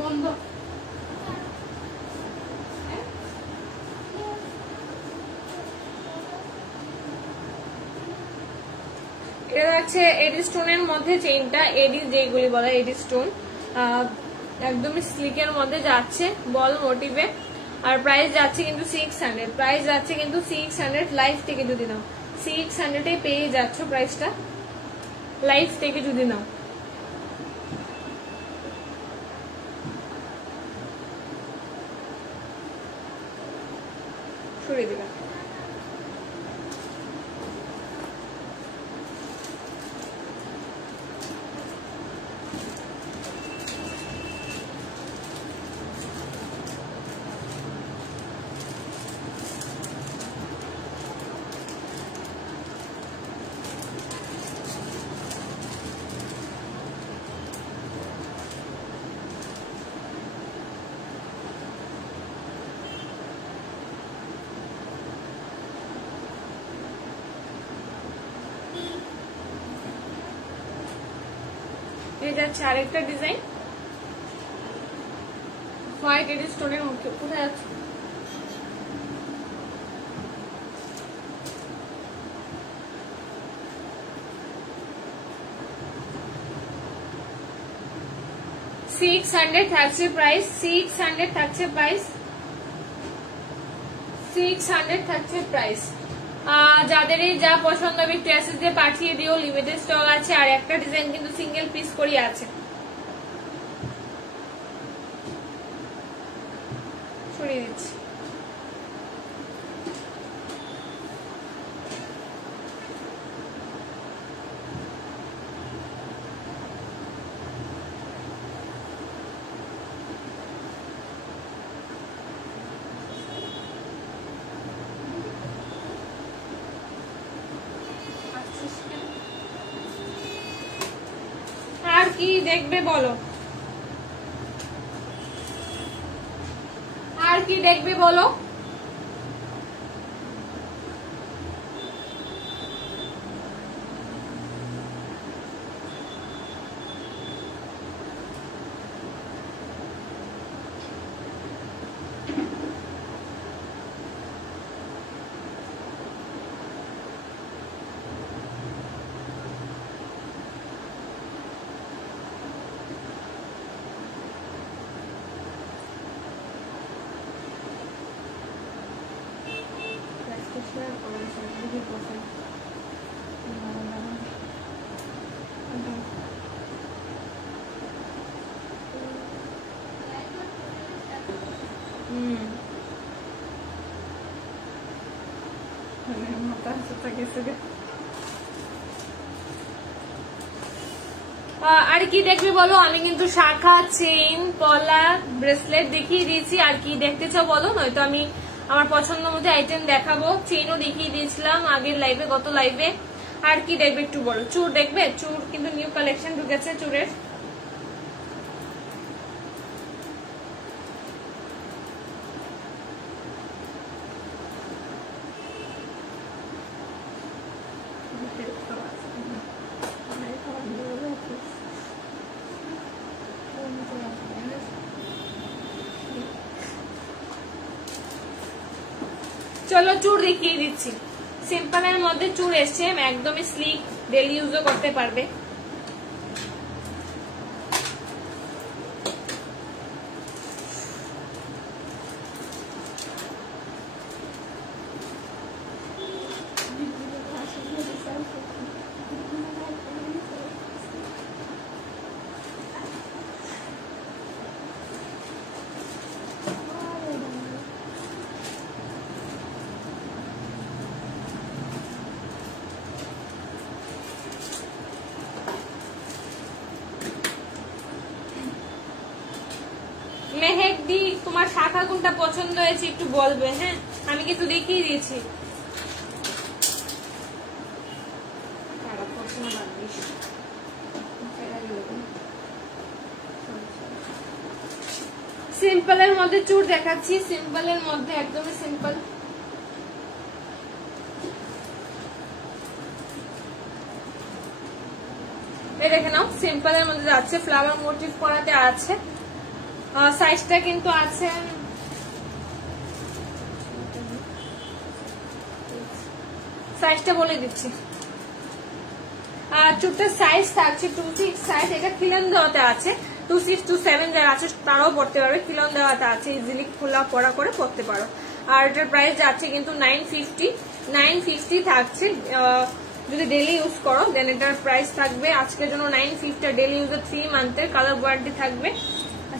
বন্ধ। এটা হচ্ছে এডি স্টোনের মধ্যে চেইনটা, এডি যেগুলি বলে এডি স্টোন, একদমই স্লিকের মধ্যে যাচ্ছে বল মোটিভে। আর প্রাইস যাচ্ছে কিন্তু 600, প্রাইস যাচ্ছে কিন্তু 600 লাইভ থেকে যদি নাও। 600 পেয়ে যাচ্ছ প্রাইসটা লাইভ থেকে যদি নাও। সরিয়ে দিলাম। এটা হচ্ছে আরেকটা ডিজাইন, হোয়াইট এডি স্টোনের মধ্যে। কোথায় আছে? $600 থাকছে প্রাইস, 600 থাকছে প্রাইস, 600 থাকছে প্রাইস। যাদেরই যা পছন্দ হবে একটু মেসেজ দিয়ে পাঠিয়ে দিও। লিমিটেড স্টক আছে, আর একটা ডিজাইন কিন্তু সিঙ্গেল পিস করে আছে। সরিয়ে দিচ্ছি। আর কি দেখবে বলো, আর কি দেখবে বলো? আর কি দেখবে বলো? আমি কিন্তু শাখা, চেইন, পলা, ব্রেসলেট দেখিয়ে দিয়েছি। আর কি দেখতে চাও বলো, নয়তো আমি আমার পছন্দ মতো আইটেম দেখাবো। চেইনও দেখিয়ে দিয়েছিলাম আগের লাইভে, গত লাইভে। আর কি দেখবে একটু বলো? চুর দেখবে? চুর কিন্তু নিউ কালেকশন ঢুকেছে চুরের। চলো চুর দেখিয়ে দিচ্ছি। সিম্পলের মধ্যে চুর এসছে, একদমই স্লিক, ডেলি ইউজও করতে পারবে। দি তোমার শাখা কোনটা পছন্দ হয়েছে একটু বলবে। হ্যাঁ, আমি কিন্তু দেখিয়ে দিয়েছি। সিম্পলের মধ্যে চুড় দেখাচ্ছি, সিম্পলের মধ্যে একদমই সিম্পল। এই দেখে নাও, সিম্পলের মধ্যে যাচ্ছে, ফ্লাওয়ার মোটিভ করাতে আছে। সাইজটা কিন্তু আছে, সাইজটা বলে দিচ্ছি। চুড়টার সাইজ থাকছে 2-6 সাইজ। এটা খিলন দেওয়াতে আছে, 2-6-2-7 যারা আছে তারাও পড়তে পারবে। খিলন দেওয়াতে আছে, ইজিলি খোলা পড়া করে পড়তে পারো। আর এটার প্রাইস যাচ্ছে কিন্তু 950 থাকছে। যদি ডেলি ইউজ করো দেন এটার প্রাইস থাকবে আজকের জন্য 950। ডেলি ইউজের 3 মান্থের কালার ওয়ারেন্টি থাকবে।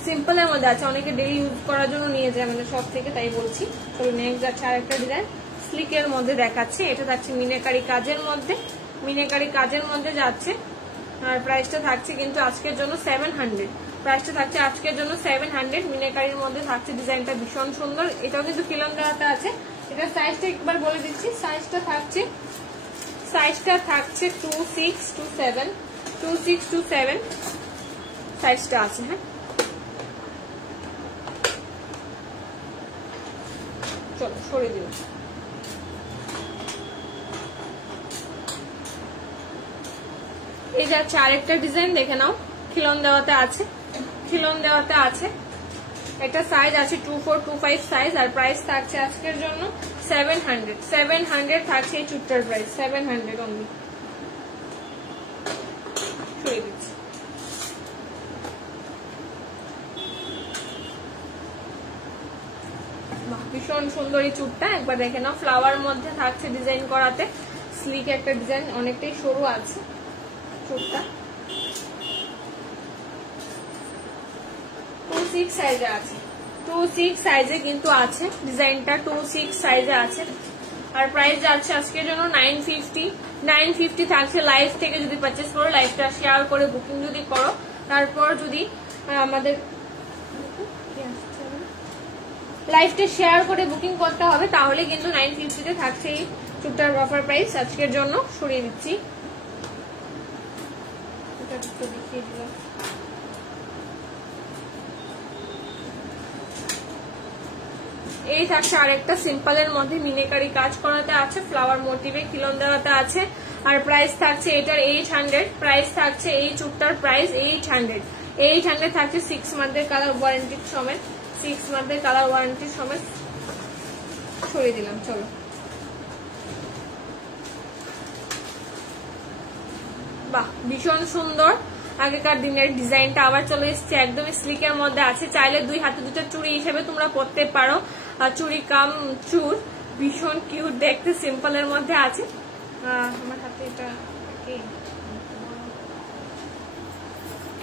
সিম্পলের মধ্যে আছে, অনেকে ডেলি ইউজ করার জন্য নিয়ে যায় আমাদের শপ থেকে, তাই বলছি। তো নেক্সট যাচ্ছে আরেকটা ডিজাইন, স্লিকের মধ্যে দেখাচ্ছে। এটা থাকছে মিনাকারি কাজের মধ্যে, মিনাকারি কাজের মধ্যে যাচ্ছে। আর প্রাইসটা থাকছে কিন্তু আজকের জন্য 700। প্রাইসটা থাকছে আজকের জন্য 700। মিনাকারির মধ্যে থাকছে, ডিজাইনটা ভীষণ সুন্দর। এটাও কিন্তু খিলন দেওয়াতে আছে। এটা সাইজটা একবার বলে দিচ্ছি, সাইজটা থাকছে 26-27 সাইজটা আছে। হ্যাঁ, চলো সরিয়ে দিন। এই যাচ্ছে আরেকটা ডিজাইন, দেখে নাও। খিলন দেওয়াতে আছে, খিলন দেওয়াতে আছে। একটা সাইজ আছে 24-25 সাইজ। আর প্রাইস থাকছে আজকের জন্য 700 থাকছে এই চুটটার প্রাইস, 700 অনলি। সরিয়ে দিচ্ছি। ভীষণ সুন্দর এই চুটটা, একবার দেখে নাও। ফ্লাওয়ার মধ্যে থাকছে ডিজাইন করাতে, স্লিক একটা ডিজাইন, অনেকটাই সরু আছে চুটটা। 2-6 সাইজে আছে, 2-6 সাইজে কিন্তু আছে ডিজাইনটা, 2-6 সাইজে আছে। আর প্রাইস যাচ্ছে আজকের জন্য 950 থাকছে। লাইভ থেকে যদি পারচেস করো, লাইভটা শেয়ার করে বুকিং যদি করো, তারপর যদি আমাদের লাইভটা শেয়ার করে বুকিং করতে হবে, তাহলে কিন্তু 950 থাকছে এই চুটটার অফার প্রাইস আজকের জন্য। সরিয়ে দিচ্ছি, এটা একটু দেখিয়ে দিলাম। এই থাকছে আরেকটা সিম্পলের মধ্যে মিনাকারি কাজ করাতে আছে, ফ্লাওয়ার মোটিভে খিলন দেওয়াতে আছে। আর প্রাইস থাকছে এটার 800। প্রাইস থাকছে এই চুটটার প্রাইস 800 থাকছে। 6 মান্থের কালার ওয়ারেন্টির সমেত, 6 মান্থের কালার ওয়ারেন্টির সমেত। সরিয়ে দিলাম, চলো। বাহ, ভীষণ সুন্দর আগেকার দিনের ডিজাইনটা আবার চলে এসছে, একদম স্লিকের মধ্যে আছে। চাইলে 2 হাতে 2টা চুড়ি হিসেবে তোমরা পরতে পারো, চুড়ি কাম চুর। ভীষণ কিউট দেখতে, সিম্পলের মধ্যে আছে। আমার হাতে এটা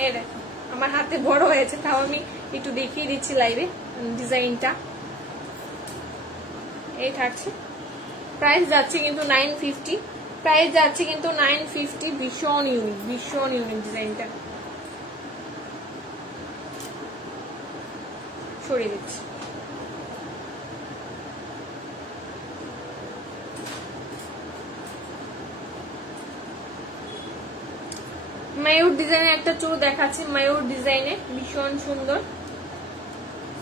এই দেখো, আমার হাতে বড় হয়েছে, তাও আমি একটু দেখিয়ে দিচ্ছি লাইভে ডিজাইনটা। এই থাকছে, প্রাইস যাচ্ছে কিন্তু 950। প্রাইস যাচ্ছে কিন্তু 950। ভীষণ ইউনিক ডিজাইনটা। সরিয়ে দিচ্ছি। মায়ূর ডিজাইনে একটা চুল দেখাচ্ছি, মায়ূর ডিজাইনে ভীষণ সুন্দর।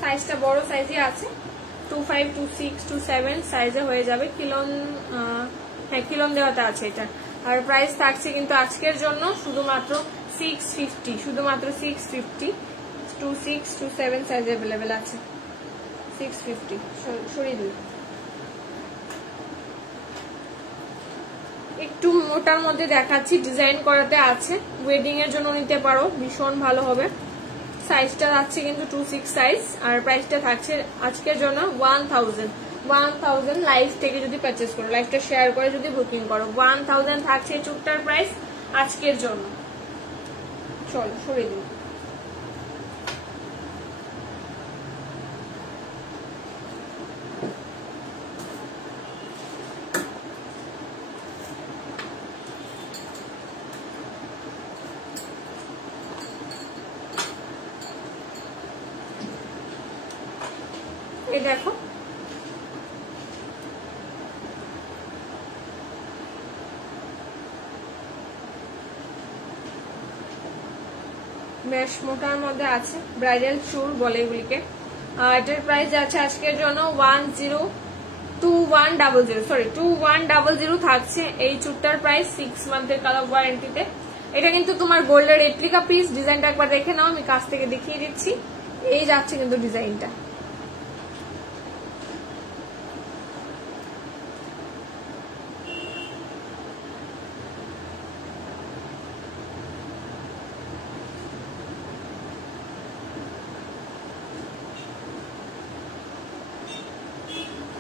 সাইজটা বড় সাইজে আছে, 25, 26, 27 সাইজে হয়ে যাবে। খিলন, হ্যাঁ খিলন দেওয়াতে আছে এটা। আর প্রাইস থাকছে কিন্তু আজকের জন্য শুধুমাত্র 650, শুধুমাত্র 650। 26, 27 সাইজ অ্যাভেলেবেল আছে, 650। সরিয়ে দিই। একটু মোটার মধ্যে দেখাচ্ছি, ডিজাইন করাতে আছে, ওয়েডিং এর জন্য নিতে পারো, ভীষণ ভালো হবে। সাইজটা আছে কিন্তু 26 সাইজ। আর প্রাইসটা থাকছে আজকের জন্য 1000 লাইভ থেকে যদি পারচেস করো, লাইভটা শেয়ার করে যদি বুকিং করো, 1000 থাকছে এই চুটটার প্রাইস আজকের জন্য। চলো সরিয়ে দিই। এই দেখো বেশ মোটার মধ্যে আছে, ব্রাইডাল চুল বলে এগুলিকে। এটার প্রাইস আছে আজকের জন্য 2100 থাকছে। এই চুলটার প্রাইস 6 মান্থের কালার ওয়ারেন্টিতে। এটা কিন্তু তোমার গোল্ডের রেপ্লিকা পিস। ডিজাইনটা একবার দেখে নাও, আমি কাছ থেকে দেখিয়ে দিচ্ছি। এই যাচ্ছে কিন্তু ডিজাইনটা।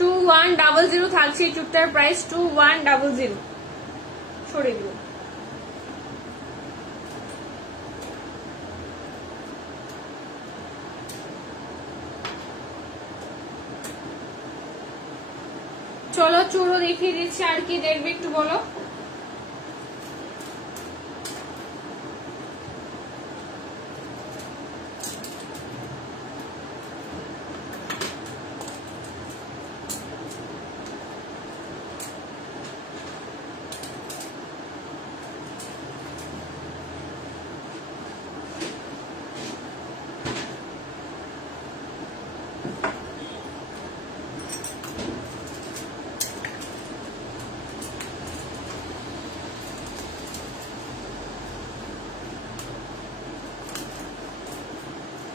$2100 থাকছে এই চুটটার প্রাইস। 2100 সরে দিব। চলো চুড়ো দেখিয়ে দিচ্ছি, আর কি দেখবে একটু বলো।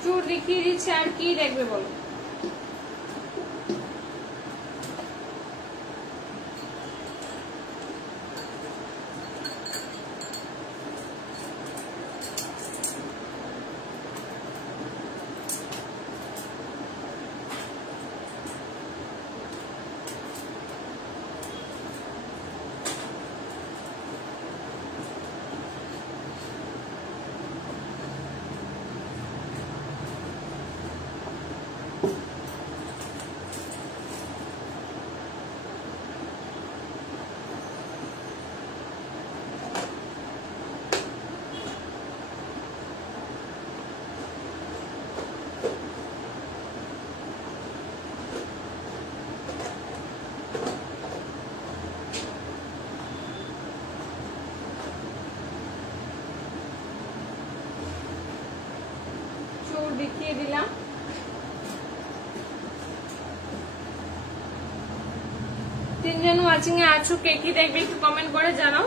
চুড় দেখিয়ে দিচ্ছি, আর কি দেখবে বলো। দেখিয়ে দিলাম। তিনজন ওয়াচিং এ আছো, কে কি দেখবে একটু কমেন্ট করে জানাও।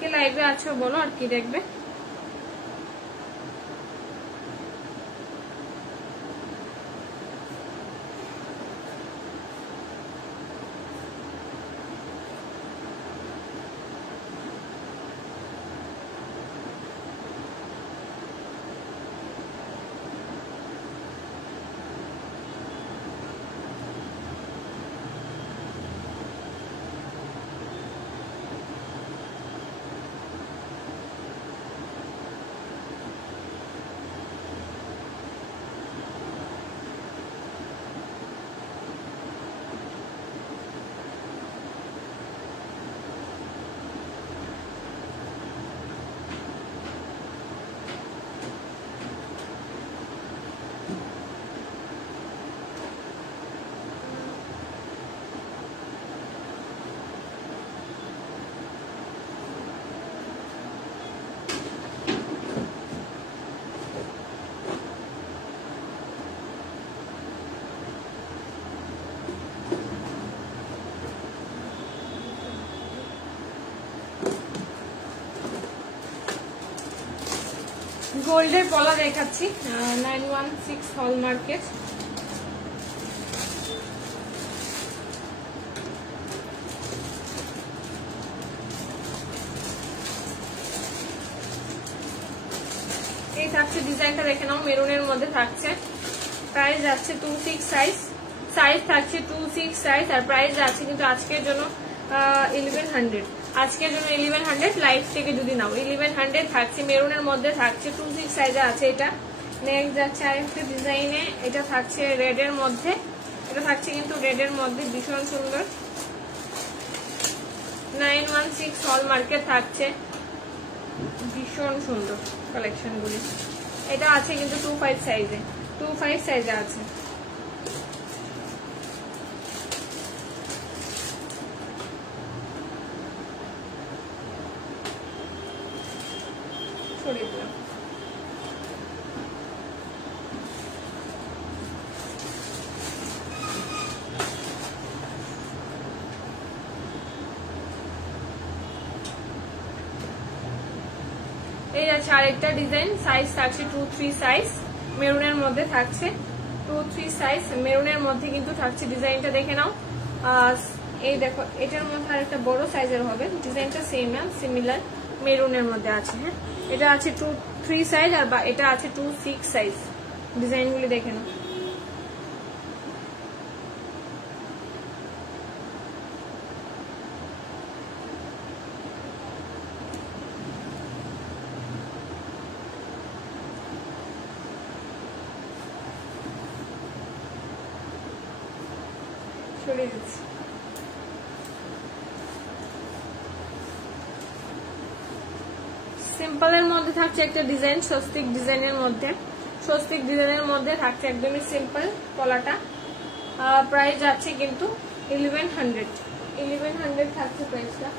কে লাইভে আছো বলো, আর কি দেখবে। গোল্ডের পলা দেখাচ্ছি, 916 হলমার্কের। এই থাকছে ডিজাইনটা, দেখে নাও, মেরুনের মধ্যে থাকছে। প্রাইস যাচ্ছে 26 সাইজ, সাইজ থাকছে 26 সাইজ, আর প্রাইস যাচ্ছে কিন্তু আজকের জন্য 1100, আজকের জন্য 1100 লাইভ থেকে যদি নাও 1100 থাকছে। মেরুনের মধ্যে থাকছে 26 সাইজে আছে এটা। নেক্সট যাচ্ছে আরেকটা ডিজাইনে, এটা থাকছে রেডের মধ্যে, এটা থাকছে কিন্তু রেডের মধ্যে ভীষণ সুন্দর 916 হলমার্কের থাকছে, ভীষণ সুন্দর কালেকশন গুলি। এটা আছে কিন্তু 25 সাইজে, 25 সাইজে আছে। ছড়িয়ে দিলাম। এই আছে আরেকটা ডিজাইন, সাইজ থাকছে 23 সাইজ, মেরুনের মধ্যে থাকছে 23 সাইজ, মেরুনের মধ্যে কিন্তু থাকছে। ডিজাইনটা দেখে নাও, এই দেখো এটার মধ্যে আরেকটা বড় সাইজের হবে, ডিজাইনটা সেম সিমিলার, মেরুনের মধ্যে আছে। হ্যাঁ, এটা আছে 23 সাইজ, আর এটা আছে 26 সাইজ। ডিজাইনগুলি দেখে নাও। সরিয়ে দিচ্ছি। সিম্পলের মধ্যে থাকছে একটা ডিজাইন, স্বস্তিক ডিজাইনের মধ্যে, স্বস্তিক ডিজাইনের মধ্যে থাকছে একদমই সিম্পল কলাটা। প্রাইস যাচ্ছে কিন্তু 1100 থাকছে প্রাইসটা।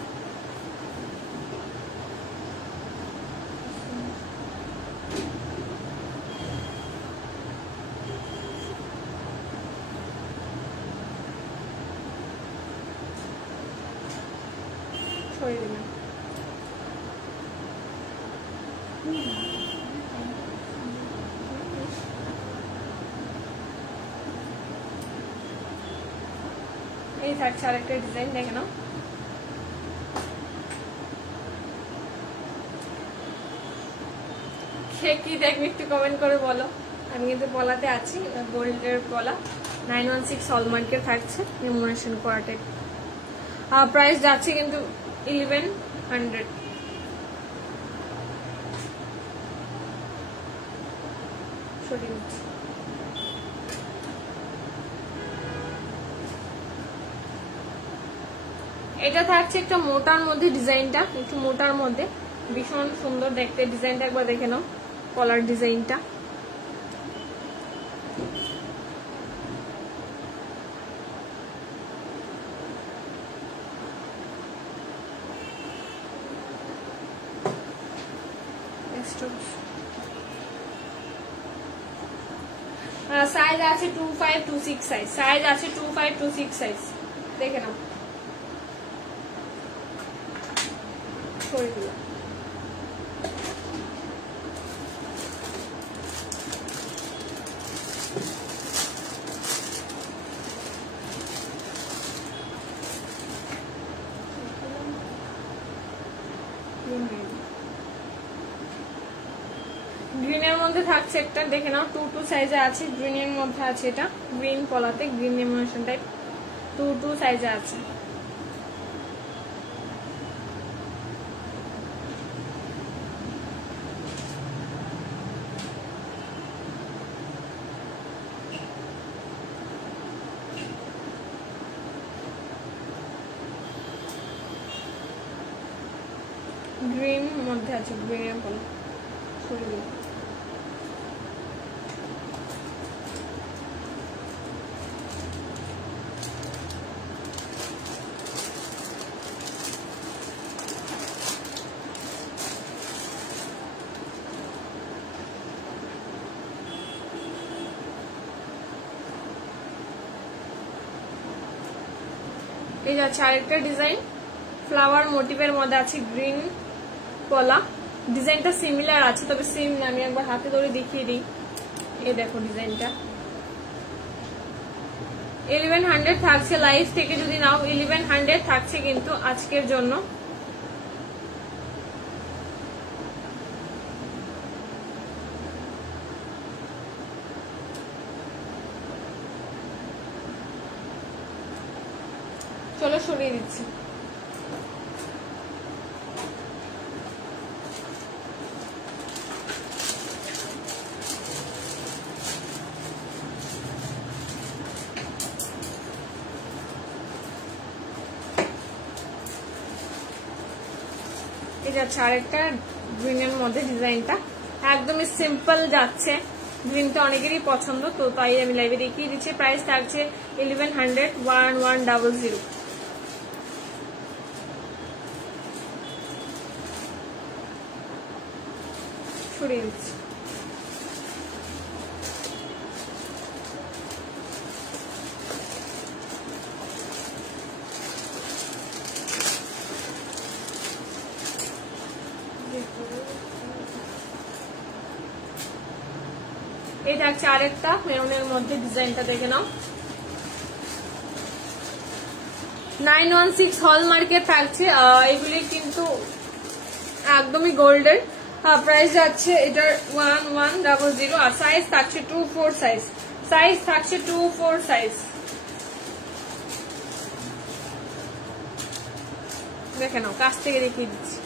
সরিয়ে দিলাম। এই থাকছে আরেকটা ডিজাইন, দেখে নাও। কে কি দেখবে একটু কমেন্ট করে বলো। আমি কিন্তু পলাতে আছি, গোল্ডের পলা, 916 হলমার্কের থাকছে, রিমুনেশন করা টাইপ। প্রাইস যাচ্ছে কিন্তু 1100। সরিয়ে দিচ্ছি। এটা থাকছে একটা মোটার মধ্যে, ডিজাইনটা একটু মোটার মধ্যে, ভীষণ সুন্দর দেখতে। ডিজাইনটা একবার দেখে নাও, কলার ডিজাইনটা। সাইজ আছে 2526 সাইজ, সাইজ আছে 2526 সাইজ, দেখে নাও। সরিয়ে দিলাম। গ্রিনের মধ্যে থাকছে একটা, দেখে নাও, 22 সাইজে আছে, গ্রিনের মধ্যে আছে। এটা গ্রিন কলাতে, গ্রিন এমোশন টাইপ, 22 সাইজে আছে। গ্রিন মধ্যে আছে, গ্রিনের কলা। সরিয়ে দিলাম। এই যাচ্ছে আরেকটা ডিজাইন, ফ্লাওয়ার মোটিভের মধ্যে আছে, গ্রিন কলা। ডিজাইনটা সিমিলার আছে, তবে সেম না। আমি একবার হাতে ধরে দেখিয়ে দিই। এই দেখো ডিজাইনটা। 1100 থাকছে লাইভ থেকে যদি নাও, 1100 থাকছে কিন্তু আজকের জন্য। এগুলো সরিয়ে দিচ্ছি। এই যাচ্ছে আরেকটা গ্রিনের মধ্যে, ডিজাইনটা একদমই সিম্পল যাচ্ছে, গ্রিনটা অনেকেরই পছন্দ, তো তাই আমি লাইভে দেখিয়ে দিচ্ছি। প্রাইস থাকছে 1100 1100 সরিয়ে দিচ্ছি। এই থাকছে আরেকটা মেরুনের মধ্যে, ডিজাইনটা দেখে নাও। 916 হলমার্কের থাকছে, এগুলি কিন্তু একদমই গোল্ডেন। প্রাইস যাচ্ছে এটার 1100 আর সাইজ থাকছে 24 সাইজ থাকছে 24 সাইজ। দেখে নাও, কাছ থেকে দেখিয়ে দিচ্ছি।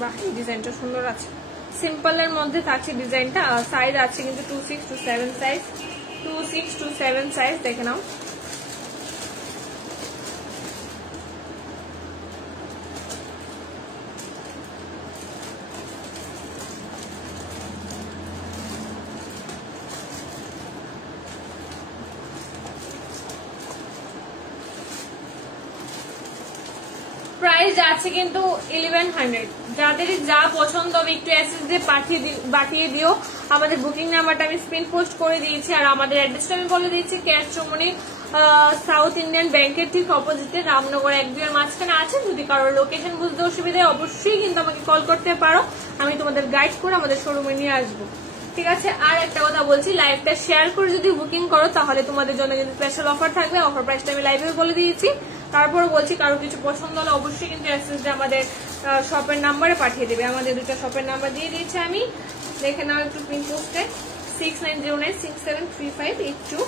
বাহ, এই ডিজাইনটা সুন্দর আছে, সিম্পলের মধ্যে থাকছে ডিজাইনটা। সাইজ আছে কিন্তু 26 to 7 সাইজ, 26 to 7 সাইজ, দেখে নাও। প্রাইস যাচ্ছে কিন্তু 1100। যাদের যা পছন্দ হবে একটু এসএস দিয়ে পাঠিয়ে দিও। আমাদের বুকিং নাম্বারটা আমি স্ক্রিন পোস্ট করে দিয়েছি, আর আমাদের অ্যাড্রেসটা আমি বলে দিয়েছি। ক্যাশ চৌমনি সাউথ ইন্ডিয়ান ব্যাংকের ঠিক অপোজিটে, রামনগর 1-2 এর মাঝখানে আছে। যদি কারোর লোকেশন বুঝতে অসুবিধা হয় অবশ্যই কিন্তু আমাকে কল করতে পারো, আমি তোমাদের গাইড করে আমাদের শোরুমে নিয়ে আসবো। ঠিক আছে, আর একটা কথা বলছি, লাইভটা শেয়ার করে যদি বুকিং করো তাহলে তোমাদের জন্য কিন্তু স্পেশাল অফার থাকবে। অফার প্রাইসটা আমি লাইভে বলে দিয়েছি। তারপর বলছি, কারো কিছু পছন্দ হলে অবশ্যই কিন্তু এসএস দিয়ে আমাদের শপের নাম্বারে পাঠিয়ে দেবে। আমাদের দুটো শপের নাম্বার দিয়ে দিয়েছি আমি, দেখে নাও একটু পিন পোস্টে। 6909673582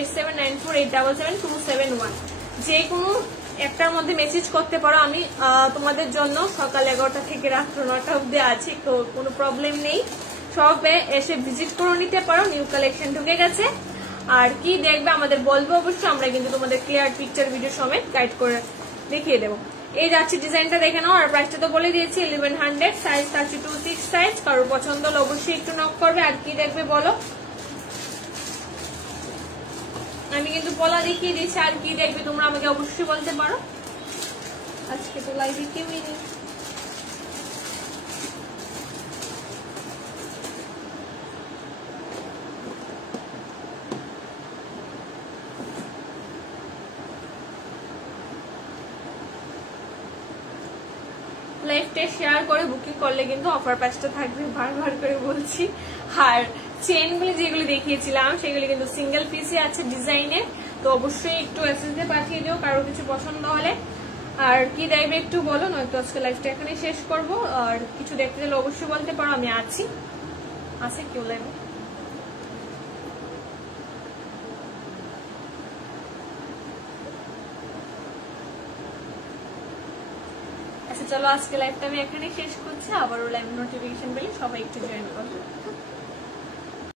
8794877271 যে কোনো একটার মধ্যে মেসেজ করতে পারো। আমি তোমাদের জন্য সকাল 11টা থেকে রাত্র 9টা অব্দি আছি, তো কোনো প্রবলেম নেই। শপে এসে ভিজিট করে নিতে পারো, নিউ কালেকশন ঢুকে গেছে। আর কি দেখবে আমাদের বলবো অবশ্যই, আমরা কিন্তু তোমাদের ক্লিয়ার পিকচার ভিডিও সমেত গাইড করে দেখিয়ে দেবো। এই যাচ্ছে ডিজাইনটা দেখে নাও, আর প্রাইসটা তো বলে দিয়েছি 1100, সাইজ 32-6 সাইজ। কারোর পছন্দ হলে অবশ্যই একটু নক করবে। আর কি দেখবে বলো, আমি কিন্তু বলা দেখিয়ে দিচ্ছি। আর কি দেখবে তোমরা আমাকে অবশ্যই বলতে পারো। আজকে তো লাইভে কেউই নেই। লাইভটা শেয়ার করে বুকিং করলে কিন্তু অফার প্রাইসটা থাকবে, বারবার করে বলছি। আর চেনগুলি যেগুলি দেখিয়েছিলাম সেগুলি কিন্তু সিঙ্গেল পিসই আছে ডিজাইনের, তো অবশ্যই একটু এসএস দিয়ে পাঠিয়ে দিও কারো কিছু পছন্দ হলে। আর কি দেখবে একটু বলো, নয়তো আজকে লাইভটা এখানে শেষ করবো। আর কিছু দেখতে গেলে অবশ্যই বলতে পারো, আমি আছি। আছে কেউ লাইভে? চলো আজকে লাইভটা আমি এখানে শেষ করছি। আবারও লাইভ নোটিফিকেশন পেলে সবাই একটু জয়েন করবে।